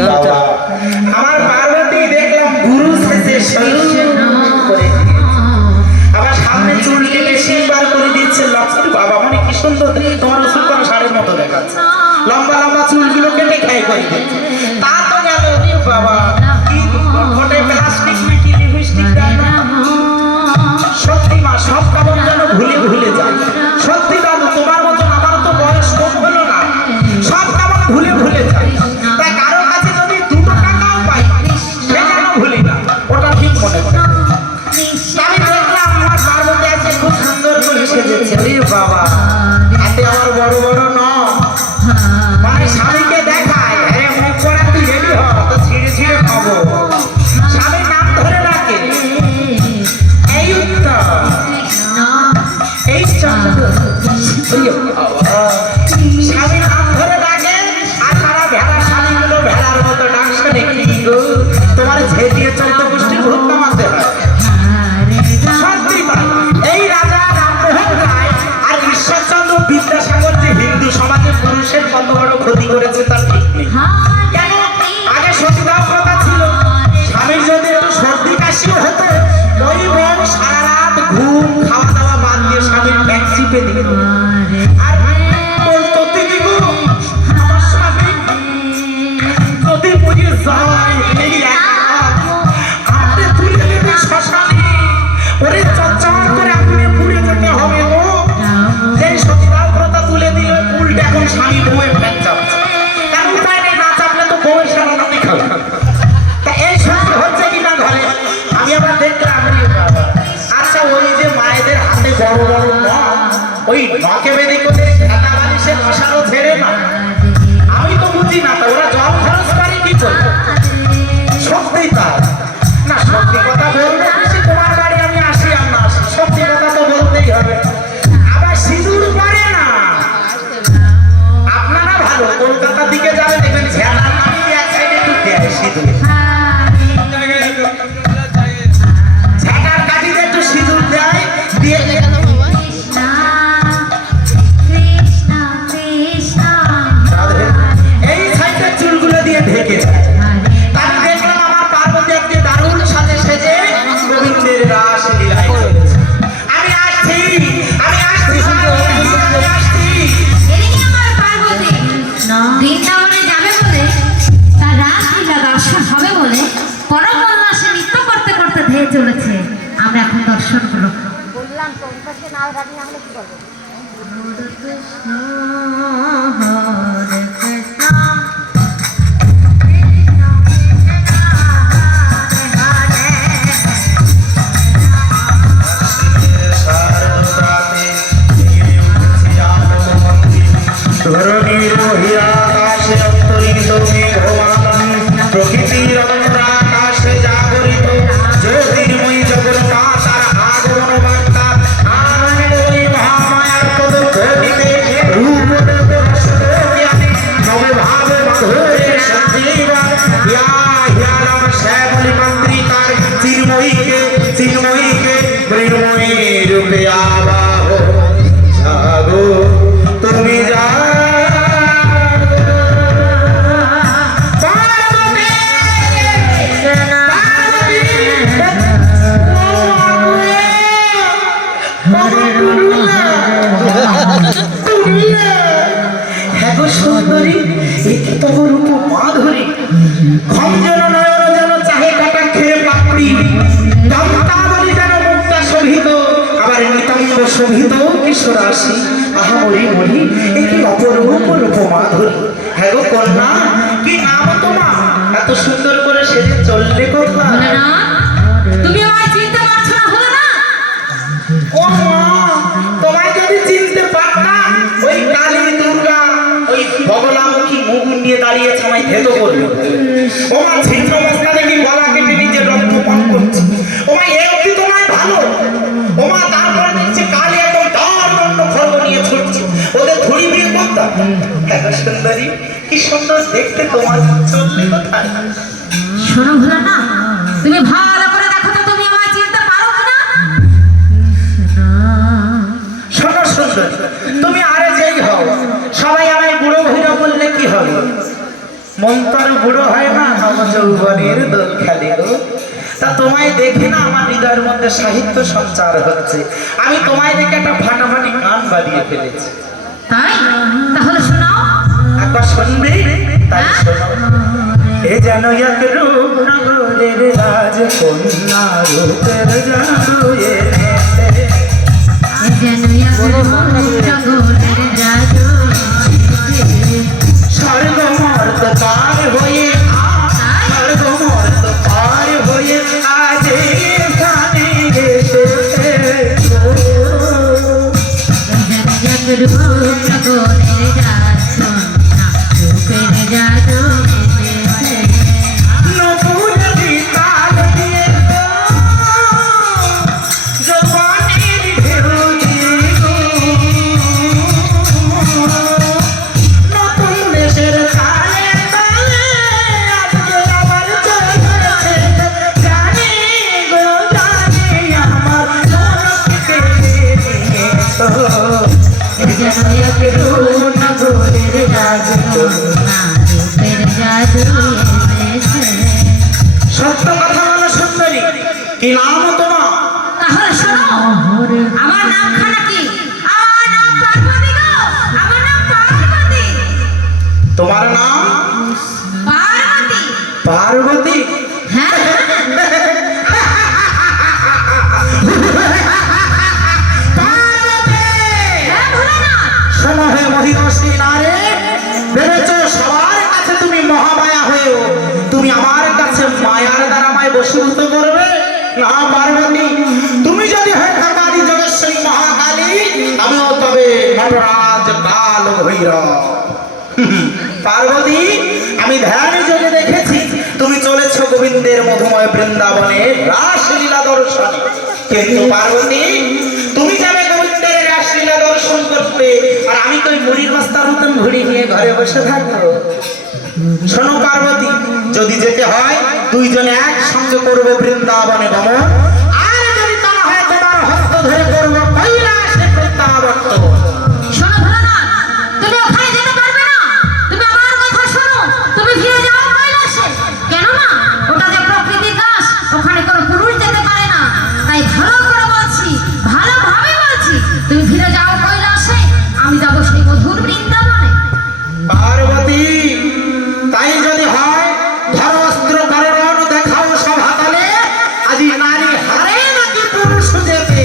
বাবা, আমার পার্বতী দেখলাম গুরু শেষে করে আবার সামনে চুল কেটে সিলবার করে দিচ্ছে। লক্ষ্মী বাবা, মানে কি সুন্দর তোমার ওষুধ করা শাড়ির মতো দেখাচ্ছে। লম্বা লম্বা চুলগুলো কেটে খেয়ে করে দিচ্ছে। তা তো গেল রে বাবা, কি ফোটে প্লাস্টিক মিটি লিপস্টিক দেয় না। সত্যি মা, সব কামন যেন ভুলে ভুলে যায়। সত্যি দাদু, তোমার মতন আমার তো বয়স কম হলো না, সব কামন ভুলে ভুলে যায়। তাই কারো কাছে যদি 2 টাকাও পাই সে যেন ভুলি না, ওটা ঠিক মনে করে। আমি দেখলাম আমার পার্বতী আজকে খুব সুন্দর করে সেজেছে। রে বাবা, হাতে আমার বড় বড় নখ, মানে স্বামীকে দেখায় হ্যাঁ মুখ করা তুই রেডি হ, তো ছিঁড়ে ছিঁড়ে খাবো। স্বামীর নাম ধরে ডাকে এই উত্তর, এই চন্দ্র। স্বামীর নাম ধরে ডাকে আর সারা ভেড়া স্বামীগুলো ভেড়ার মতো ডাকছে নাকি গো? তোমার ঝেঁটিয়ে চলতে গোষ্ঠী ভূত নামাতে হয়। সত্যি তাই। এই রাজা রামমোহন রায় আর ঈশ্বরচন্দ্র বিদ্যাসাগর যে হিন্দু সমাজে পুরুষের কত বড় ক্ষতি করেছে তার ঠিক নেই। কেন? আগে সতীদাহ প্রথা ছিল। স্বামীর যদি একটু সর্দি কাশিও হতো, ওই বউ সারা রাত ঘুম খাওয়া দাওয়া বাদ দিয়ে স্বামীর ব্যাগ চিপে দিত আর বলতো তিনি গো আমার স্বামী যদি বুঝে যায় এই আপনি তুলে নেবে শ্মশানে, ওরে চচ্চর করে আগুনে পুড়ে যেতে হবে গো। যেই সতীদাহ প্রথা তুলে দিল উল্টে এখন স্বামী বউয়ের ব্যাগ চাপছে। তার উপায় নেই, না চাপলে তো বউয়ের সারানাতি খাবে। তা এই সত্যি হচ্ছে কিনা ঘরে? আমি আবার দেখলাম রে বাবা, আচ্ছা ওই যে মায়েদের হাতে বড় বড় নখ, ওই নখে বেঁধে করে খাতা বালিশে মশারও ছেড়ে না। আমি তো বুঝি না, তা ওরা জল খরচ করে কি করবে? সত্যি তাই না? সত্যি কথা বলবো বেশি, তোমার বাড়ি আমি আসি আর না আসি, সত্যি কথা তো বলতেই হবে। আবার সিঁদুর পরে না। আপনারা ভালো কলকাতার দিকে যাবে দেখবেন ঝেড়ার নামিয়ে এক সাইডে একটু দেয় সিঁদুর, ঝাঁটার কাঠিতে একটু সিঁদুর দেয় দিয়ে এই সাইডের চুলগুলো দিয়ে ঢেকে দেয়। আমি দেখলাম আমার পার্বতী আজকে দারুণ সাজে সেজে গোবিন্দের রাস লীলায় চলেছে। আমি আসছি, আমি আসছি, আমি আসছি। এদিকে আমার পার্বতী বৃন্দাবনে যাবে বলে, তার রাসলীলা দর্শন হবে বলে পরম উল্লাসে নৃত্য করতে করতে ধেয়ে চলেছে। আমরা এখন দর্শন করব। বললাম তো ওর কাছে না রাজি না হলে কি করবো? ধরণীর মহিয়াকাশে অন্তরিত মেঘমান, প্রকৃতির অন্তরাকাশে জাগরিত জ্যোতির্ময়ী জগন্নাথ তার আগমন বার্তা আনন্দময়ী মহামায়ার পদকটিতে রূপদেব রসজ্ঞানে নবে ভাবে মাধুর্যে সঞ্জীবা ইয়া ইয়া নম শ্যামলী মন্ত্রিকার চিন্ময়ীকে চিন্ময়ীকে মৃন্ময়ী রূপে আবাহ জাগো তুমি যা সুন্দরী তব রূপ মাধুরী খঞ্জন নয়ন যেন চাহে কটাক্ষের পাপড়ি, দন্তাবলী যেন মুক্তা শোভিত, আবার নিতম্ব শোভিত কিশোরাশি। আহা মরি মরি, এ কি অপরূপ রূপ মাধুরী। হ্যাঁ গো কন্যা, কি নাম তোমার? এত সুন্দর করে সেজে চললে কোথায়? তুমি আমায় চিনতে পারছো না? হলো না? ও মা, তোমায় যদি চিনতে পারতাম, ওই কালী দুর্গা ওই বগলামুখী মুগুর নিয়ে দাঁড়িয়েছে আমায় ভেদ করবে। ও মা, ছিদ্র মস্তা দেখি গলা কেটে নিজের রক্ত পান করছে। ও মা, এ অব্দি তোমায় ভালো। ও মা, তারপর দেখছে কালী একদম দণ্ড খড়গ নিয়ে ছুটছে। ওদের ধুড়ি বিয়ে করতাম দেখতে তোমার চলবে কোথায়? শোনো ভোলা না, তুমি ভালো করে দেখো তো তুমি আমায় চিনতে পারো কিনা। শোনো সুন্দর, তুমি আরে যেই হও, সবাই আমায় বুড়ো ভুড়ো বললে কি হবে? মন তো আর বুড়ো হয় না, আমার যৌবনের দোল খেলে গো। তা তোমায় দেখে না আমার হৃদয়ের মধ্যে সাহিত্য সঞ্চার হচ্ছে। আমি তোমায় দেখে একটা ফাটাফাটি গান বাজিয়ে ফেলেছি। তাই তাহলে শোনাও। একবার শুনবি? তাই শোনো। এ যেন এক রূপনগরের রাজকন্যা, রূপের জাদু এনেছে। স্বর্গমর্ত পার হয়ে, স্বর্গমর্ত পার হয়ে আজ এখানে এসেছে। নপুর বিতাল দিয়ে গো, জবানের ঢেউ দিয়ে গো, নতুন দেশের তালে তালে আজকে আবার চলেছে। জানি গো জানি আমার মনকে নিয়েছো। সত্য কথা বলো সুন্দরী, কি নাম তোমার? তাহলে শোনো, আমার নাম খানা কি? আমার নাম পার্বতী গো, আমার নাম পার্বতী। তোমার নাম পার্বতী? পার্বতী? হ্যাঁ হ্যাঁ, ভুলো না। শোনো হে মহিষী নারী, ভেবেছো সবার কাছে তুমি মহামায়া হয়েও তুমি আমার কাছে মায়ার দ্বারা আমায় বশীভূত করবে? না পার্বতী, তুমি যদি হয়ে থাকো আদি যোগেশ্বরী মহাকালী, আমিও তবে নটরাজ কাল ভৈরব। পার্বতী, আমি ধ্যান যোগে দেখেছি তুমি চলেছ গোবিন্দের মধুময় বৃন্দাবনে রাসলীলা দর্শনে। কিন্তু পার্বতী, তুমি যাবে গোবিন্দের রাসলীলা দর্শন করতে, আর আমি তো ওই মুড়ির বস্তার মতন ঘুড়ি নিয়ে ঘরে বসে থাকবো। শোনো পার্বতী, যদি যেতে হয় দুইজনে একসঙ্গে করবে বৃন্দাবনে গমন, আর যদি তা হয় তোমার হস্ত ধরে করবো কৈলাসে প্রত্যাবর্তন। শোনো ভোলানাথ, তুমি ওখানে যেতে পারবে না। তুমি আমার কথা শোনো, তুমি ফিরে যাও কৈলাসে। কেননা ওটা যে প্রকৃতির দাস, ওখানে কোনো পুরুষ যেতে পারে না। তাই ভালো করে বলছি, ভালোভাবে বলছি, তুমি ফিরে যাও কৈলাসে, আমি যাবো সেই মধুর বৃন্দাবনে। পার্বতী, তাই যদি হয় ধর অস্ত্র গরণ দেখাও সভাতলে, আজি নারী হারে নাকি পুরুষ যেতে।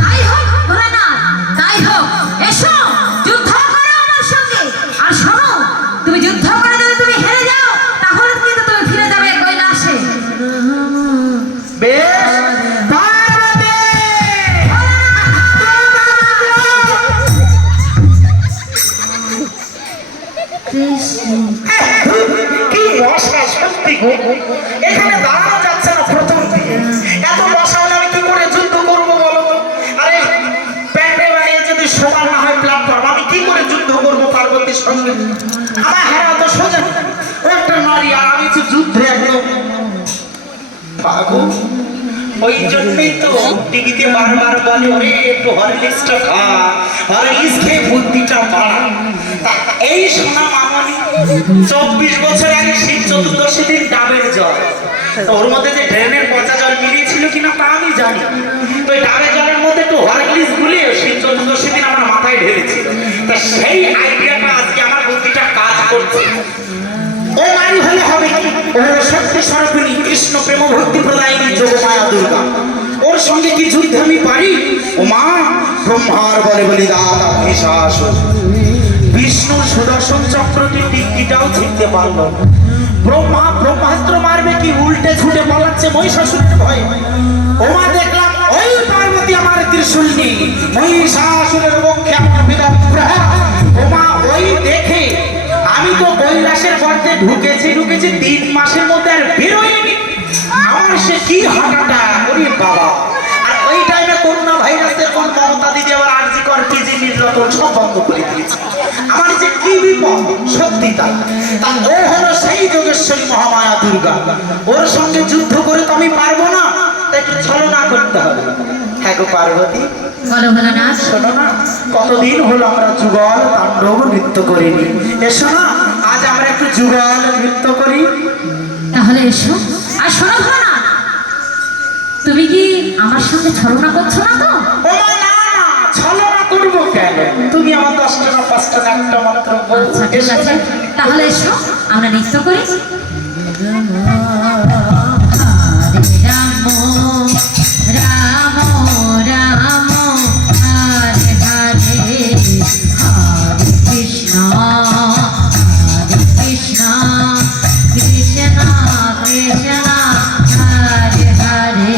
তাই হোক ভোলানাথ, তাই হোক। এসো, যুদ্ধ করো আমার সঙ্গে। আর শোনো, তুমি যুদ্ধ করে যদি তুমি হেরে যাও, তাহলে কিন্তু তুমি ফিরে যাবে কৈলাসে। বেশ পার্বতী, কি মশা সত্যি গো, এখানে দাঁড়ানো যাচ্ছে না প্রথম দিকে। এত মশা হলে আমি কি করে যুদ্ধ করবো বলো তো? আরে প্যান্ডে বানিয়ে যদি সমান না হয় প্ল্যাটফর্ম, আমি কি করে যুদ্ধ করবো পার্বতীর সঙ্গে? আমার হারা তো সোজা, ও একটা নারী আর আমি তো যুদ্ধে একদম পাগল। ওই জন্যই তো টিভিতে বারবার বলে, ওরে একটু হরলিক্সটা খা, হরলিক্স খেয়ে বুদ্ধিটা বাড়া। এই সোনা মামনি 24 বছর আগে শিব চতুর্দশী দিন ডাবের জল, তো ওর মধ্যে যে ড্রেনের পচা জল মিলিয়েছিল কিনা তা আমি জানি। তো এই ডাবের জলের মধ্যে একটু হরলিক্স গুলিয়ে শিব চতুর্দশী দিন আমার মাথায় ঢেলেছিল। তা সেই আইডিয়াটা আজকে আমার বুদ্ধিটা কাজ করছে। ও নারী হলে হবে কি? ও শক্তি স্বরূপিণী কৃষ্ণ প্রেম ভক্তি প্রদায়িনী যোগমায়া দুর্গা। ওর সঙ্গে কি যুদ্ধে আমি পারি? ও মা, ব্রহ্মার বলে বলি দাদা মহিষাসুর, বিষ্ণুর সুদর্শন চক্রটির টিকটিটাও ছিঁড়তে পারলো না। ব্রহ্মা ব্রহ্মাস্ত্র মারবে কি উল্টে ছুটে পালাচ্ছে মহিষাসুরের ভয়ে। ও মা, দেখলাম ওই পার্বতী আমার ত্রিশূল নিয়ে মহিষাসুরের বক্ষে আমার বিরাট প্রহার। ও মা, ওই দেখে আমি তো কৈলাসের গর্তে ঢুকেছি 3 মাসের মধ্যে আর বেরোয়নি। আমার সে কি হাঁটাটা, ওরে বাবা। আর ওই টাইমে করোনা ভাইরাসের কোন মমতা দিদি আবার আরজি কর পিজি রতন সব বন্ধ করে দিয়েছি। আমার যে কি বিপদ সত্যি তাই। তা ও হলো সেই যোগেশ্বরী মহামায়া দুর্গা। ওর সঙ্গে যুদ্ধ করে তো আমি পারবো না, তাই একটু ছলনা করতে হবে। হ্যাঁ গো পার্বতী, বলো বলো না। শোনো না, কতদিন হলো আমরা যুগল তাণ্ডব নৃত্য করিনি। এসো না, আজ আমরা একটু যুগল নৃত্য করি। তাহলে এসো। আর শোনো ভালো না, তুমি কি আমার সঙ্গে ছলনা করছো না তো? ও মা, না না, ছলনা করবো কেন? তুমি আমার 10টা না 5টা না একটা মাত্র বউ। আচ্ছা ঠিক এসো আছে, না। তাহলে এসো আমরা নৃত্য করি। রাম রাম হরে হরে, হরে কৃষ্ণ কৃষ্ণ কৃষ্ণ কৃষ্ণ হরে হরে, হরে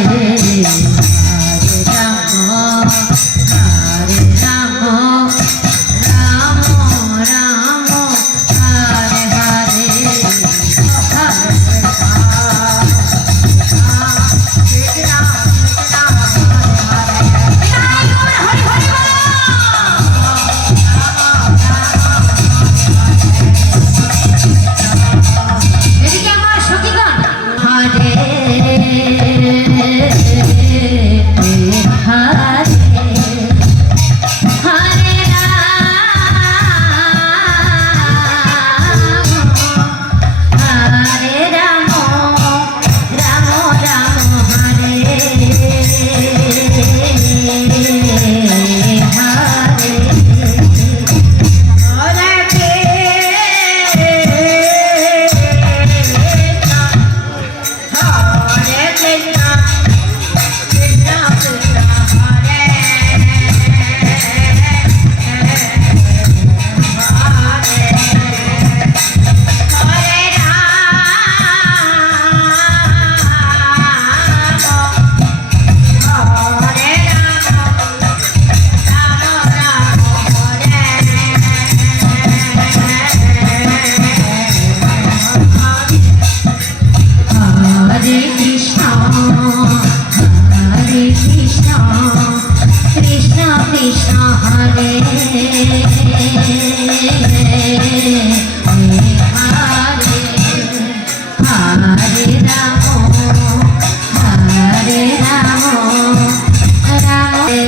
রাম রাম রাম হরে হরে, হরে এদিকে আমার সখীগণ, হরে হরে হরে হরে রাম রাম রাম হরে হরে কৃষ্ণ কৃষ্ণ কৃষ্ণ হরে হরে হরে রাম হরে রাম রাম হরে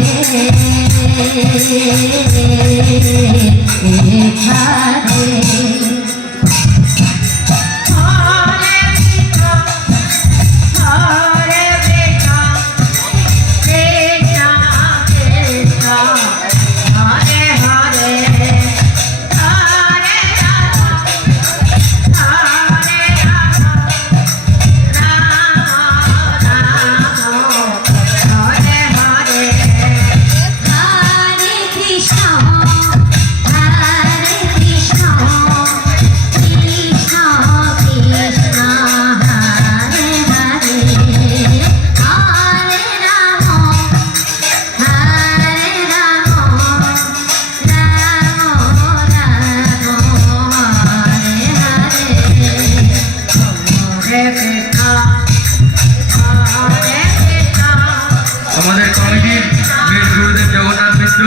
আমাদের কমিটির মেন গুরুদেব জগন্নাথ মিশ্র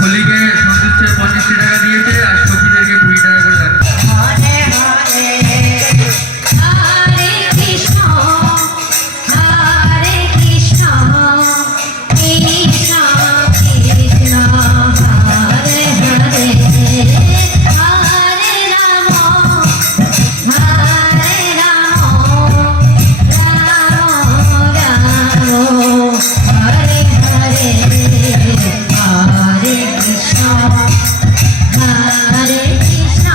হোলিকে সন্তুষ্টের 25 টাকা দিয়েছে আর সখীদেরকে 20 টাকা করে রাখছে। হরে হরে হরে কৃষ্ণ হরে কৃষ্ণ কৃষ্ণ কৃষ্ণ হরে হরে হরে রাম হরে রাম রাম রাম হরে হরে হরে কৃষ্ণ হরে কৃষ্ণ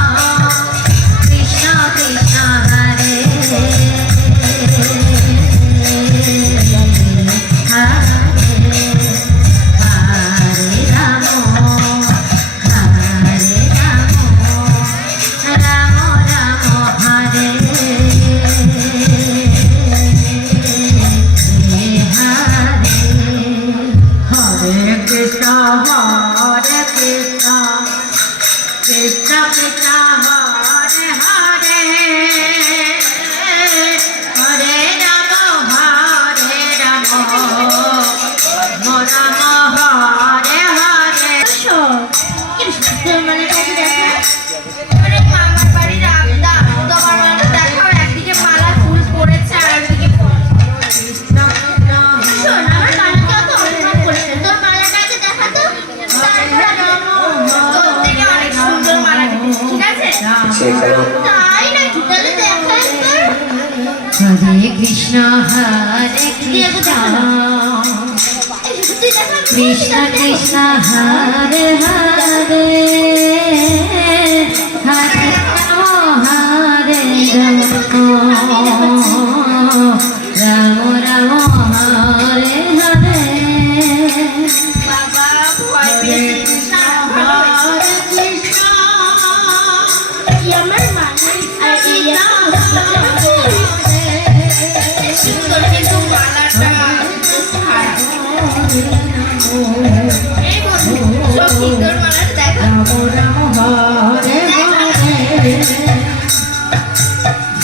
কৃষ্ণ কৃষ্ণ হরে হরে রাম রাম রাম হরে হরে কৃষ্ণ হরে কৃষ্ণ কৃষ্ণ কৃষ্ণ হরে হরে হরে রাম রাম হরে হরে হরে কৃষ্ণ হরে কৃষ্ণ কৃষ্ণ কৃষ্ণ হরে হরে হরে রাম হরে রাম রাম রাম হরে হরে বাবা ভয় পেয়েছি হরে কৃষ্ণ আমার মানে আর এই সুন্দর কিন্তু মালাটা এই বন্ধু সব সুন্দর মালাটা দেখা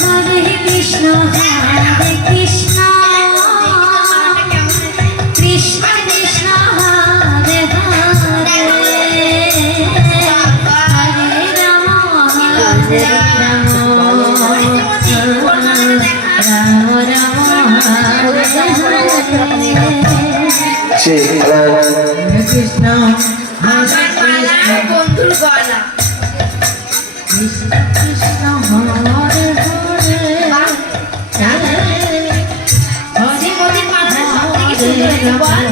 হরে কৃষ্ণ হরে কৃষ্ণ কৃষ্ণ কৃষ্ণ হরে হরে হরে রাম হরে রাম রাম রাম হরে হরে কৃষ্ণ আমার মালা বন্ধুর গলা কৃষ্ণ কৃষ্ণ হরে হরে শ্রীমতীর মাথা সব থেকে সুন্দর হয়েছে বল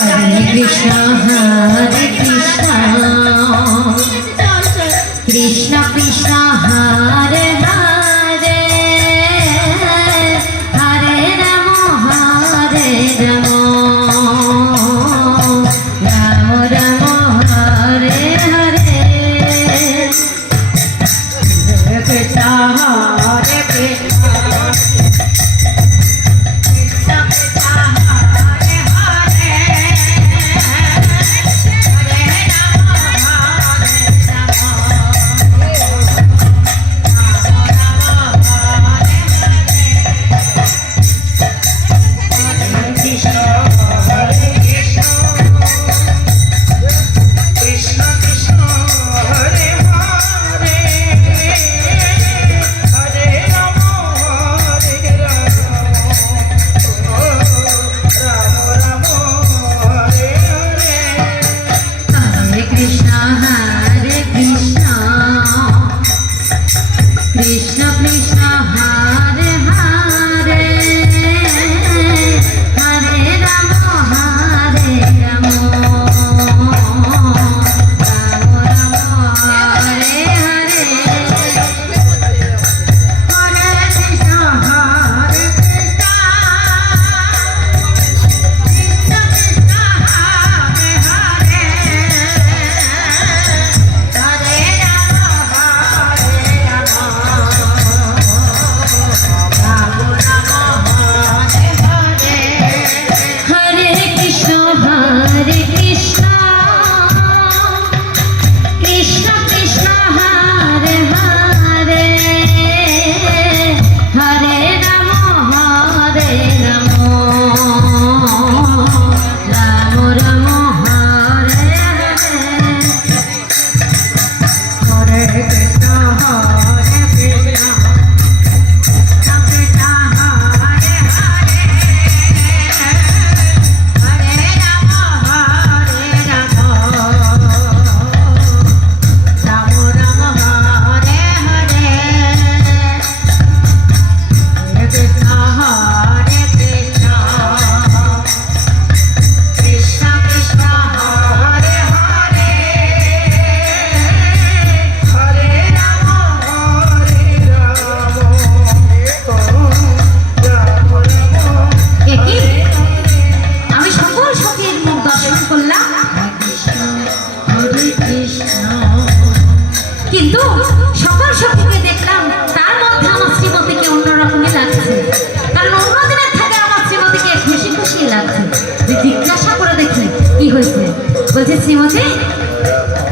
হরে কৃষ্ণ হরে কৃষ্ণ কৃষ্ণ কৃষ্ণ হরে হরে হরে রাম হরে রাম রাম রাম হরে হরে কৃষ্ণ হরে কৃষ্ণ কৃষ্ণ কৃষ্ণ হরে হরে হরে রাম হরে রাম রাম রাম হরে হরে হরে কৃষ্ণ হরে কৃষ্ণ কৃষ্ণ কৃষ্ণ হরে হরে হরে রাম হরে রাম হরে কৃষ্ণ হরে কৃষ্ণ কৃষ্ণ কৃষ্ণ হরে হরে হরে রাম হরে রাম রাম রাম হরে হরে কৃষ্ণ হরে কৃষ্ণ আমি সকল সখীর মুখ দর্শন করলাম কিন্তু সকল সখীকে দেখলাম তার মধ্যে আমার শ্রীমতীকে অন্যরকমই লাগছে, কারণ অন্য দিনের থেকে আমার শ্রীমতীকে খুশি খুশি লাগছে। জিজ্ঞাসা করে দেখি কি হয়েছে। বলছে শ্রীমতী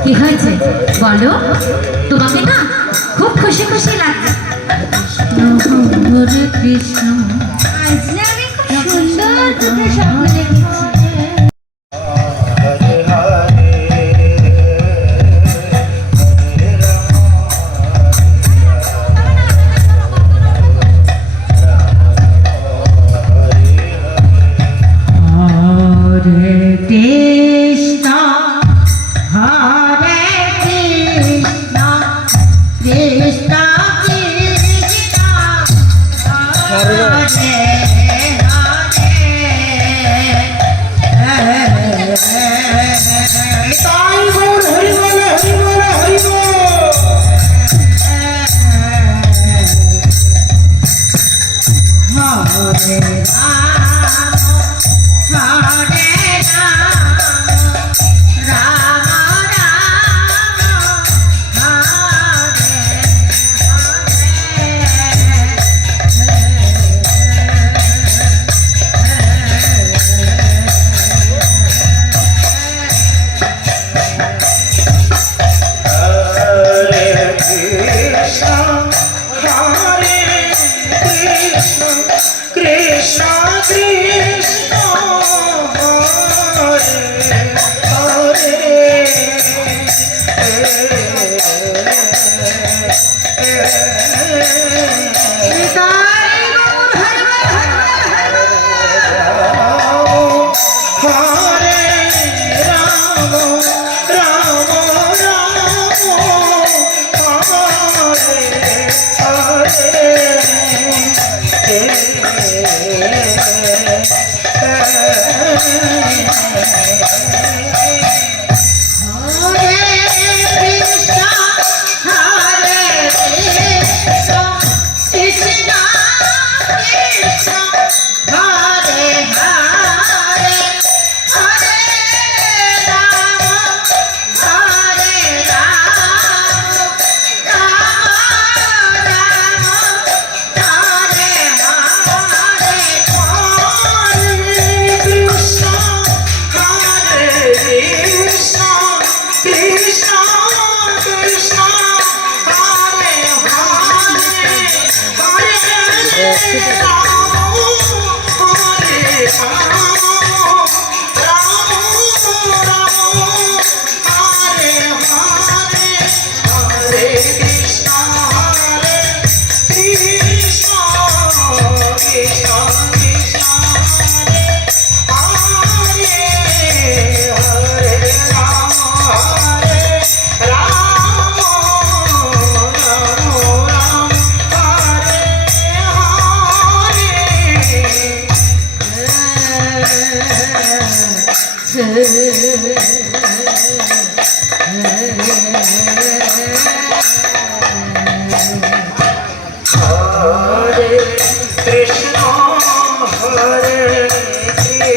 কি হয়েছে বলো, তোমাকে না খুব খুশি খুশি লাগছে। হরে কৃষ্ণ আজ আমি খুব সুন্দর দুটো স্বপ্ন দেখেছি। হরে কৃষ্ণ হরে কৃষ্ণ তাই গৌর হরি বল হরি বল হরি বল। Krishna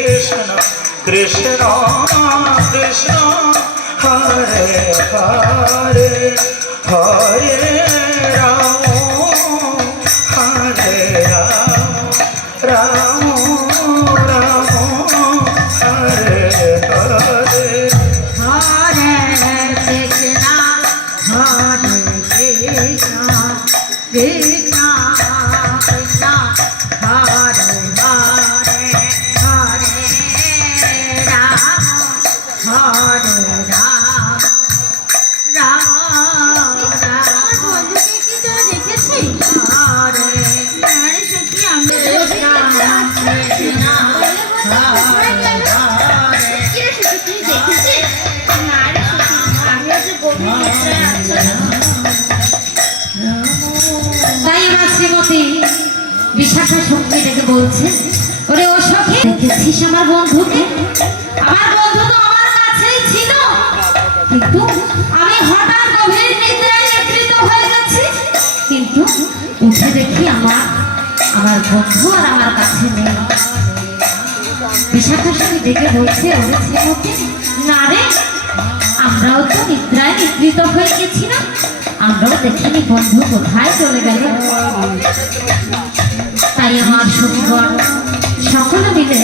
Krishna Krishna Krishna Hare Hare Hare Rama Hare Rama Rama Rama Hare Hare Hare Krishna Krishna Krishna Hare Hare Hare Rama Hare Rama Rama Rama দেখেছি Hare আরে সত্যি আমি কি রে সত্যি তুই দেখেছিস না রে সত্যি আমি আজ গভীর নিদ্রায় আচ্ছন্ন। তাই আমার শ্রীমতী বিশাখা শক্তি থেকে বলছে, ওরে ও সখী, দেখেছিস আমার বন্ধুকে? আমার বন্ধু তো আমার কাছেই ছিল, কিন্তু আমি হঠাৎ গভীর নিদ্রায় নিদ্রিত হয়ে গেছি, কিন্তু উঠে দেখি আমার বন্ধু আর আমার কাছে নেই। বিশাখা শক্তি দেখে বলছে, ওরে শ্রীমতী, না রে, আমরাও তো নিদ্রায় নিদ্রিত হয়ে গেছিলাম, আমরাও দেখিনি বন্ধু কোথায় চলে গেল। তাই আমার সখীগণ সকলে মিলে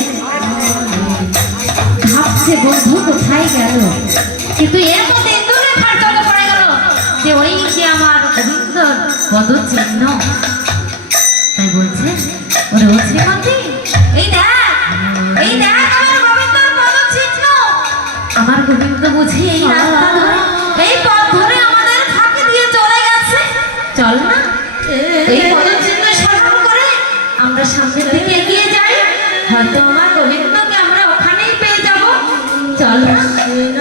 ভাবছে বন্ধু কোথায় গেল, কিন্তু এর মধ্যে দূরে ফার চলে পড়ে গেল যে ওই যে আমার গোবিন্দ পদচিহ্ন। তাই বলছে, ওরে ও শ্রীমতী, এই দেখ আমার গোবিন্দর পদচিহ্ন। আমার গোবিন্দ বুঝি এই রাস্তা ধরে, এই পথ ধরে আমাদের ফাঁকি দিয়ে চলে গেছে। চল না, এই পদচিহ্ন স্মরণ করে আমরা সামনের দিকে এগিয়ে যাই, হয়তো আমার গোবিন্দকে আমরা ওখানেই পেয়ে যাব। চল না,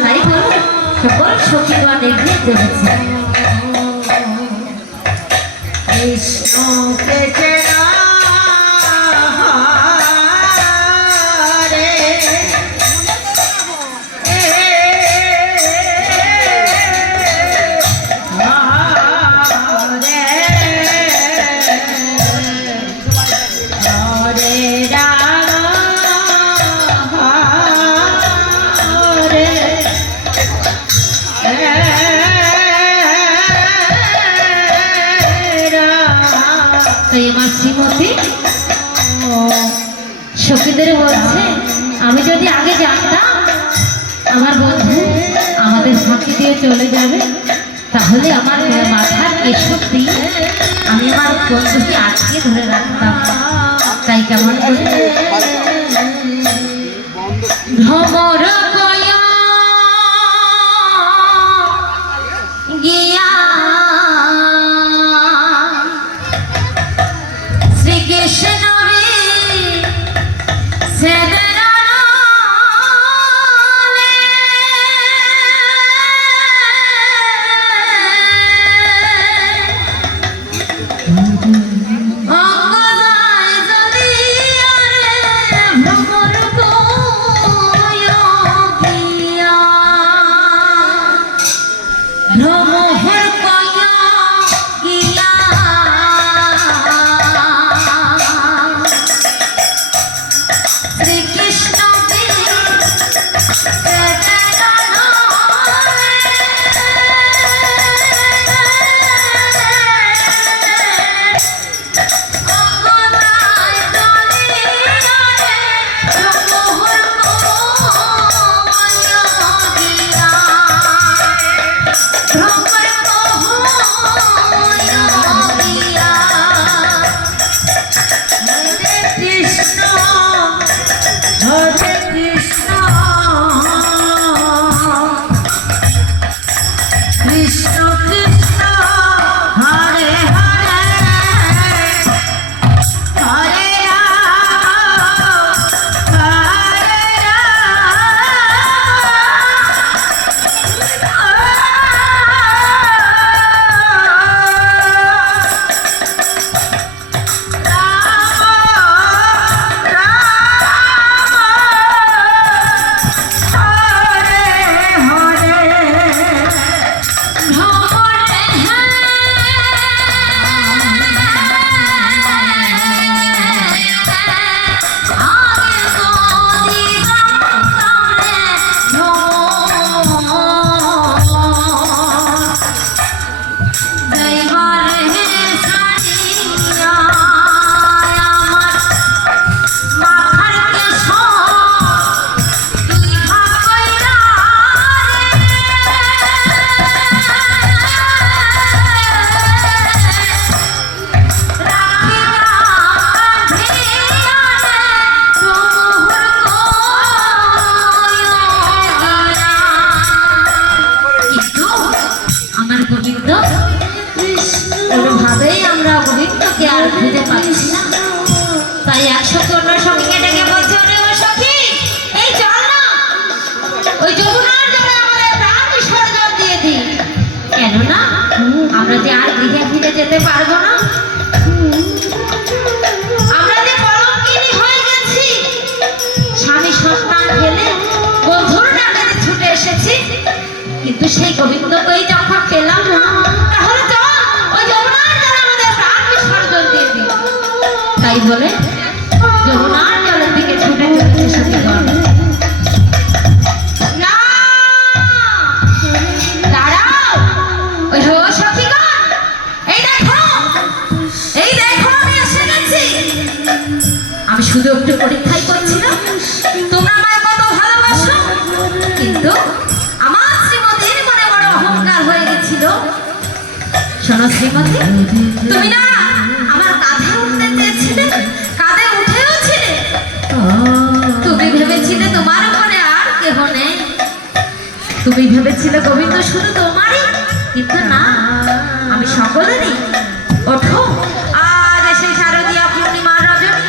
তাই বলো সকল সখীগণ এগিয়ে চলেছে। কৃষ্ণ কৃষ্ণ তাই আমার শ্রীমতী সখীদের বলছে আমি যদি আগে জানতাম আমার বন্ধু আমাদের ফাঁকি দিয়ে চলে যাবে, তাহলে আমার মাথার কেশর দিয়ে আমি আমার বন্ধুকে আটকে ধরে রাখতাম। তাই কেমন করে ভ্রমর কয়া গিয়া শ্রীকৃষ্ণ কোনোভাবেই আমরা গোবিন্দকে আর খুঁজে পাচ্ছি না। তাই এক সখী অন্য সখীকে ডেকে বলছে, ওরে ও সখী, এই চল না ওই যমুনার জলে আমাদের প্রাণ বিসর্জন দিয়ে দিই। কেননা আমরা যে আর গৃহে ফিরে যেতে পারবো না, আমরা যে কলঙ্কিনী হয়ে গেছি, স্বামী সন্তান ফেলে বন্ধুর ডাকে ছুটে এসেছি, কিন্তু সেই গোবিন্দকেই যখন পেলাম না, তাহলে চল ওই যমুনার জলে আমাদের প্রাণ বিসর্জন দিয়ে দিই। তাই বলে যমুনার জলের দিকে ছুটে চলেছে সখীগণ। না, দাঁড়াও, ওই হো সখীগণ, এই দেখো আমি এসে গেছি। আমি শুধু একটু পরীক্ষাই করছিলাম তোমরা আমায় কত ভালোবাসো, কিন্তু আমার শ্রীমতীর মনে বড় অহংকার হয়ে গেছিল। শোনো শ্রীমতী, তুমি না আমার কাঁধে উঠতে চেয়েছিলে, কাঁধে উঠেও ছিলে। তুমি ভেবেছিলে তোমার উপরে আর কেহ নেই, তুমি ভেবেছিলে গোবিন্দ শুধু তোমারই, কিন্তু না, আমি সকলেরই। ওঠো, আজ সেই শারদীয়া পূর্ণিমার রজনী,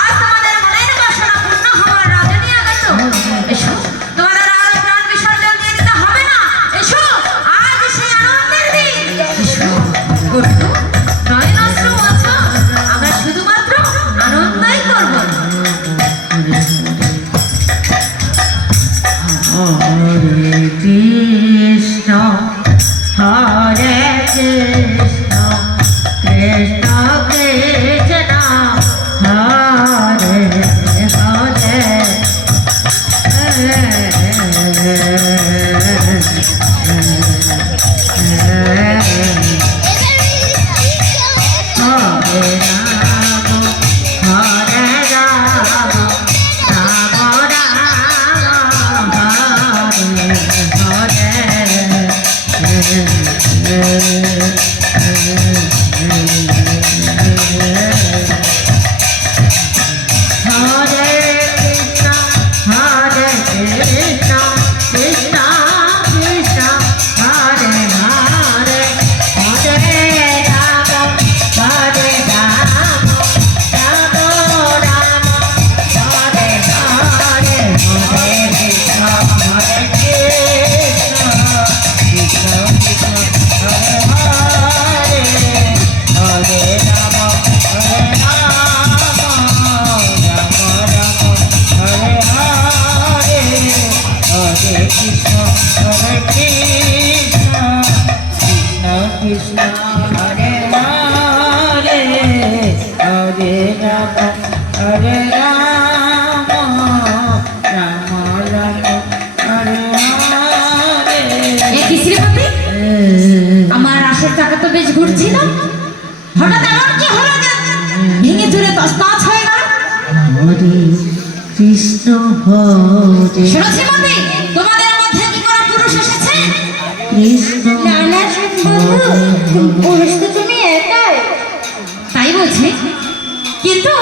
আজ তোমাদের মনের বাসনা পূর্ণ হওয়ার রজনী আগত। এসো, তোমাদের আরো প্রাণ বিসর্জন দিয়ে দিতে হবে না। এসো, আজ সেই আনন্দের দিন। এসো, ওঠো, নয়ন অশ্রু আছো, আমরা শুধুমাত্র আনন্দই করব। হরে কৃষ্ণ হরে কৃষ্ণ রাম হরে রাম রাম রাম হরে হরে। এ কি শ্রীমতী, আমার রাশের চাকা তো বেশ ঘুরছিল, হঠাৎ এমন কি হলো যে ভেঙে চুরে তছনছ হয়ে গেল? হরে কৃষ্ণ হরে শোনো শ্রীমতী, তোমাদের মধ্যে কি কোনো পুরুষ এসেছে? কৃষ্ণ না না বন্ধু, পুরুষ তো তুমি একাই। তাই বলছি, কিন্তু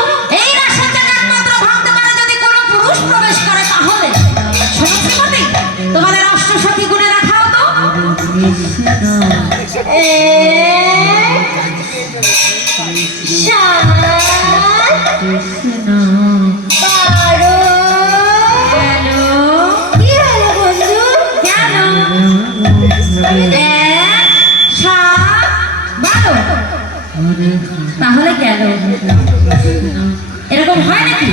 এই রাশের চাকা একমাত্র ভাঙতে পারে যদি কোনো পুরুষ প্রবেশ করে, তাহলে শোনো শ্রীমতী, তোমাদের অষ্টসখী গুণে রাখাও তো। কৃষ্ণ সাত, কৃষ্ণ 12 কেন কি হলো বন্ধু? কেন হরে 1 7 12 হরে তাহলে কেন এরকম হয় নাকি?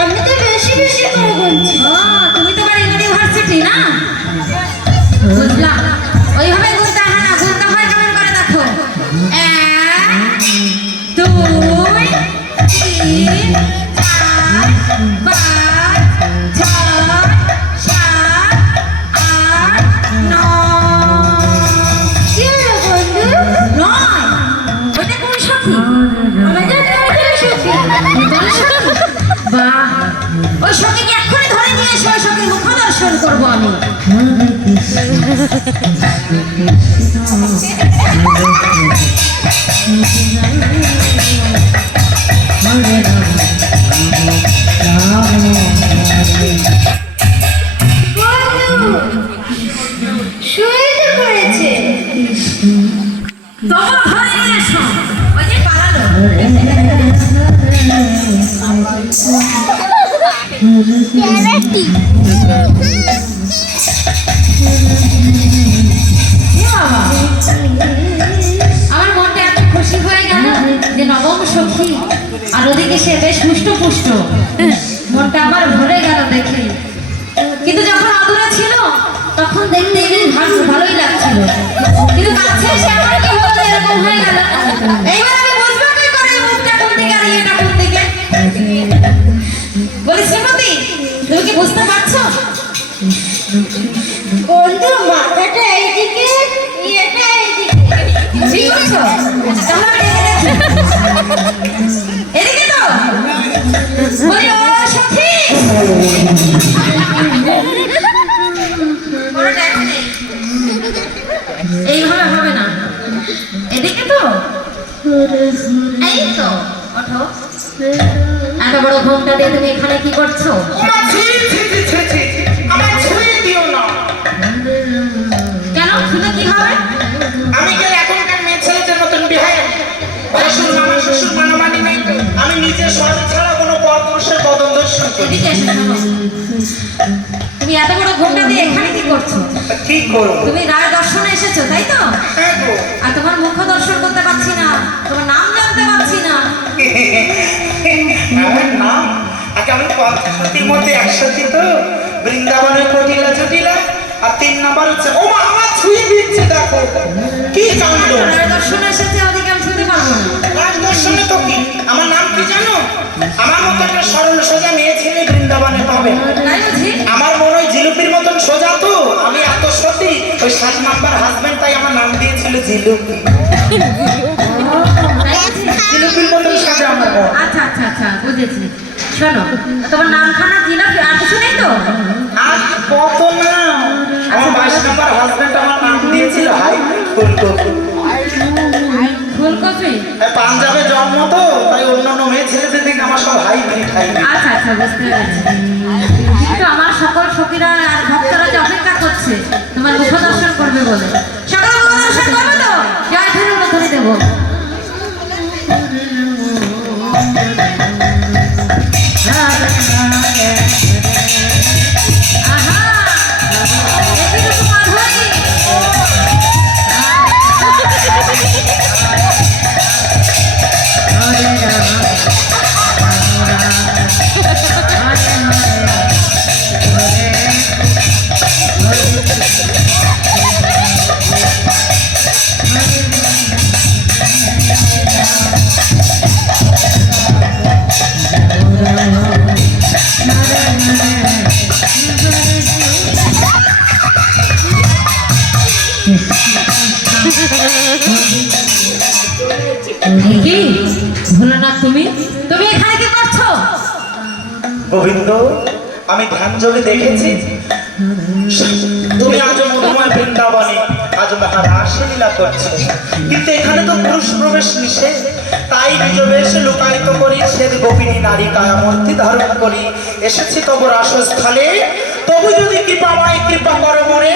আমি তো বেশি বেশি করে বলছি। ও, তুমি তো আবার ইউনিভার্সিটি না, বুঝলাম। ওইভাবে গুনতে হয় না, গুনতে হয় কেমন করে দেখো, 1 2 3 4 5 6 7 8 9 কি হলো বন্ধু? 9। ওটা কোন সখী? আমাদের নয়টা সখী। বাহ, ওই সখীকে এক্ষুনি ধরে নিয়ে এসে ওই সখীর মুখ দর্শন করবো আমি। হরে কৃষ্ণ হরে রাম রাম হরে বন্ধু শুয়ে তো পড়েছে। তবু ধরে নিয়ে এসো, ওই যে পালালো। এ বাবা, আমার মনটা এত খুশি হয়ে গেল যে নবম সখী, আর ওদিকে সে বেশ হুষ্টপুষ্ট, মনটা আমার ভরে গেল দেখে। কিন্তু যখন আদুরে ছিল তখন দেখতে বেশ ভালোই লাগছিল, কিন্তু কাছে এসে আমার কি হলো যে এরকম হয়ে গেল? এইবার আমি বুঝবো কি করে এই মুখটা কোন দিকে আর ইয়েটা কোন দিকে? বলি শ্রীমতী, তুমি কি বুঝতে পারছো? বন্ধু মাথাটা এইদিকে, ইয়েটা এইদিকে। ঠিক বলছো? তাহলে আমি এদিকে তো বলি, ও সখী, বড় দেখো নেই। এইভাবে হবে না, এদিকে তো, এই তো, ওঠো। এত বড় ঘোমটা দিয়ে তুমি এখানে কি করছো? আমার ছুঁয়ে আমার ছুঁয়ে দিও না। কেন, শুনে কি হবে? আমি গেলে এখনকার মেয়ে ছেলেদের মতন বিহায় শ্বশুর মামা শ্বশুর মানামানি নেই তো। আমি নিজে স্বামী ছাড়া কোনো পরপুরুষের বদন দর্শন করি। এদিকে এসে শোনো। তুমি এত বড় ঘোমটা দিয়ে এখানে কি করছো? কি করবো? তুমি রায় দর্শনে এসেছো, তাই তো? হ্যাঁ গো। আর তোমার মুখ দর্শন করতে পারছি না, তোমার নাম জানতে পারছি না। আমার নাম আগে আমি ৫০টির মধ্যে ১০০টি তো বৃন্দাবনের কটিলা জটিলা, আর ৩ নাম্বার হচ্ছে ও মা, আমার ছুঁয়ে দিচ্ছে দেখো কি কাণ্ড। রায় দর্শনে এসেছে, ওদিকে আমি ছুঁতে পারবো না। রাজ দর্শনে তো কি, আমার নাম কি জানো? আমার মতো একটা সরল সোজা মেয়ে ছেলে বৃন্দাবনে পাবে না। তাই বুঝি? আমার মনে হয় জিলুপির মতন সোজা তো, আমি এত সত্যি ওই ৭ নাম্বার হাজবেন্ড, তাই আমার নাম দিয়েছিল জিলুপি। তাই বুঝি? জিলুপির মতন সোজা আমার মন। আচ্ছা আচ্ছা আচ্ছা, বুঝেছি। শোনো, তোমার নামখানা জিলাপি আর কিছু নেই তো? আজ কত না, আমার ২২ নাম্বার হাজবেন্ড আমার নাম দিয়েছিল হাই ফুলকপি। ফুলকপি? পাঞ্জাবে জন্ম তো, তাই অন্যান্য মেয়ে ছেলেদের দিকে আমার সব হাইব্রিড হাইব্রিড। আচ্ছা আচ্ছা, বুঝতে পেরেছি। কিন্তু আমার সকল সখীরা আর ভক্তরা যে অপেক্ষা করছে তোমার মুখ দর্শন করবে বলে, সকল মুখ দর্শন করবে তো? জয় ধরে ধরে দেবো। আহা, এদিকে তো পার হয়নি। ভোলানাথ তুমি তুমি এখানে কি করছো? গোবিন্দ, আমি ধ্যান যোগে দেখেছি তুমি আজ মধুময় বৃন্দাবনে আজ মহারাসে লীলা করছো, কিন্তু এখানে তো পুরুষ প্রবেশ নিষেধ। তাই নিজ বেশে লুকায়িত করি শ্বেত গোপিনী নারী কায়ামূর্তি ধারণ করি এসেছি তবু রাসস্থলে। তবু যদি কৃপাময় কৃপা করো মরে,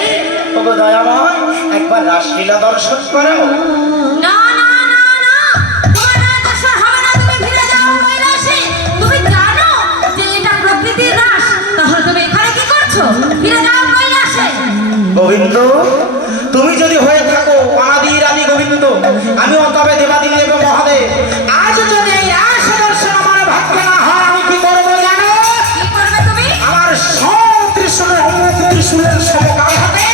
তবু দয়াময় একবার রাসলীলা দর্শন করো। না না না না, তোমার রাজস্বর হবে না, তুমি ফিরে যাও কৈলাসে। তুমি জানো যে এটা প্রকৃতির রাস, তাহলে তুমি এখানে কি করছো? ফিরে যাও কৈলাসে। গোবিন্দ, তুমি যদি হয়ে থাকো অনাদির আদি গোবিন্দ, আমিও তবে দেবাদিদেব মহাদেব। আজ যদি এই রাস দর্শন আমার ভাগ্য না হয়, আমি কি করবো জানো? কি করবে তুমি? আমার ত্রিশূলের অমৃত ত্রিশূলের সমকাল হাতে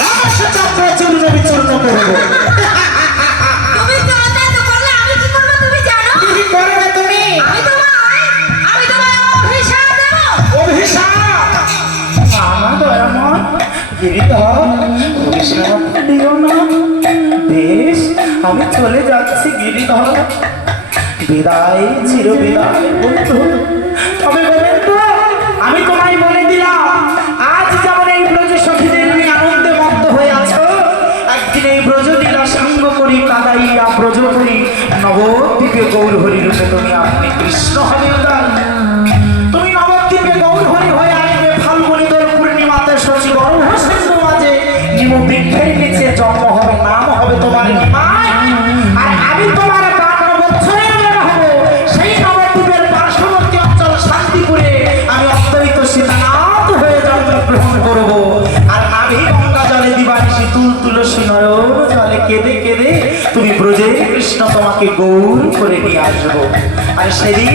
রাস চক্র চূর্ণ বিচূর্ণ করবো। তুমি জানতে তো বললে আমি কি করব তুমি জানো? কি করবে তুমি? আমি তোমায় অভিশাপ দেব। অভিশাপ? আমার দয়াময় গিরিধর, অভিশাপ দিও না। বেশ, আমি চলে যাচ্ছি গিরিধর। বিদায়, চির বিদায় বন্ধু। তবে গোবিন্দ, আমি তোমায় বলে দিলাম, আজ যেমন এই ব্রজ সখীদের নিয়ে আনন্দে মত্ত হয়ে আছো, একদিন এই ব্রজ লীলা সাঙ্গ করি কাদাইয়া ব্রজ করি নবদ্বীপে গৌর হরি রূপে তুমি আপনি কৃষ্ণ হবে উদয়। তুমি নবদ্বীপে গৌর হরি হয়ে আসবে ফাল্গুনীদের পূর্ণিমাতে শশী গর্ভ সিন্ধু মাঝে নিম বৃক্ষের নিচে জন্ম হবে, নাম হবে তোমার নিমাই। আর আমি তোমার 52 বছরের মেয়ে হব সেই নবদ্বীপের পার্শ্ববর্তী অঞ্চল শান্তিপুরে আমি অন্তরিত সীতানাথ হয়ে জন্মগ্রহণ করব। আর আমি গঙ্গা জলে দিবানিশি তুল তুলসী নয়ন জলে কেঁদে কেঁদে তুমি ব্রজে কৃষ্ণ তোমাকে গৌর করে নিয়ে আসবো। আর সেদিন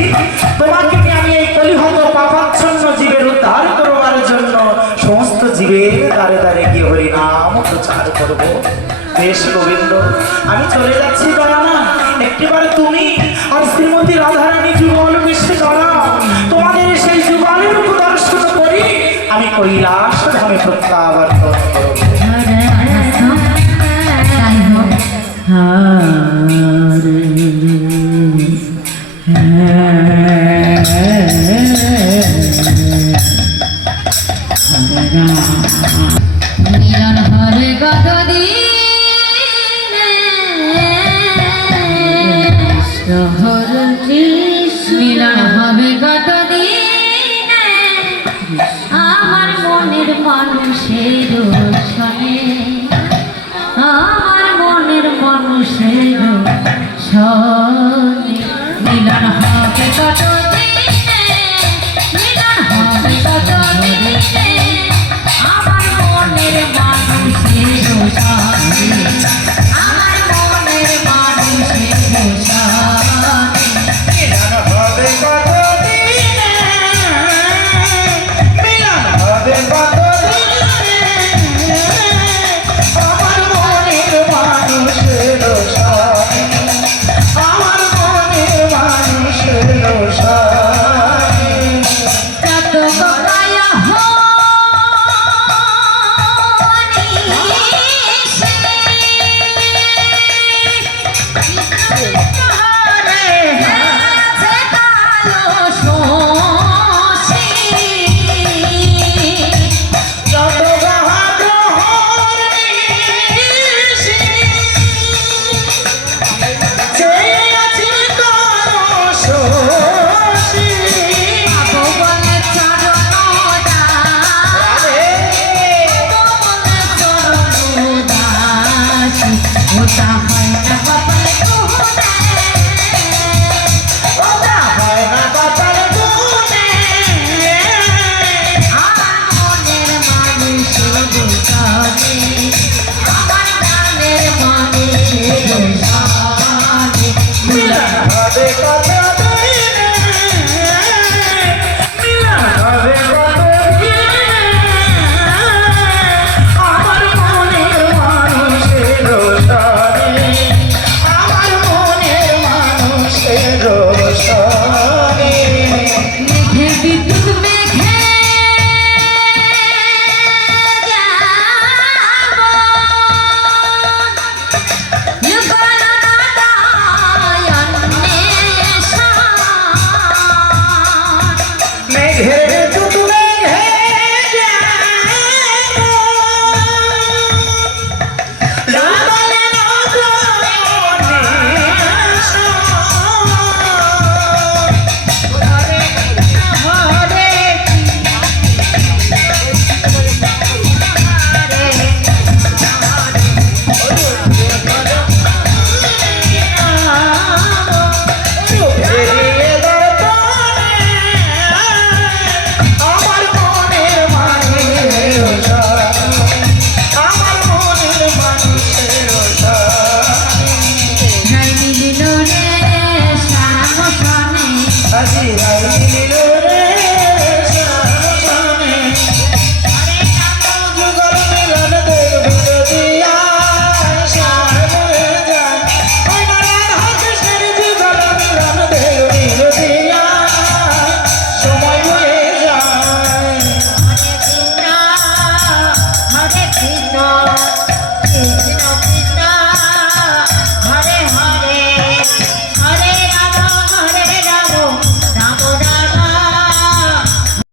তোমাকে নিয়ে আমি এই কলিহত পাপাচ্ছন্ন জীবের উদ্ধার করবার জন্য সমস্ত জীবের দ্বারে দ্বারে গিয়ে হরি নাম প্রচার করবো। বেশ গোবিন্দ, আমি চলে যাচ্ছি দয়ামা। একটিবার তুমি আর শ্রীমতী রাধারানী যুগল বিশ্বে দাঁড়াও, তোমাদের সেই যুগলের দর্শন করি আমি কৈলাস ধামে প্রত্যাবর্তন করব। তাই হোক। মিলন হবে মিলন হবে কতদিন আমার মনের মানুষের সনে, আমার মনের মানুষের সনে মিলন হবে কতদিন, মিলন হবে কতদিন আমার মনের মানুষের সনে, আমার মনের মানুষের সনে। মিলন হবে কতদিন, মিলন হবে কতদিন আমার মনের মানুষের সনে, আমার মনের মানুষের সনে। কত কথায় চেয়ে আছি কারো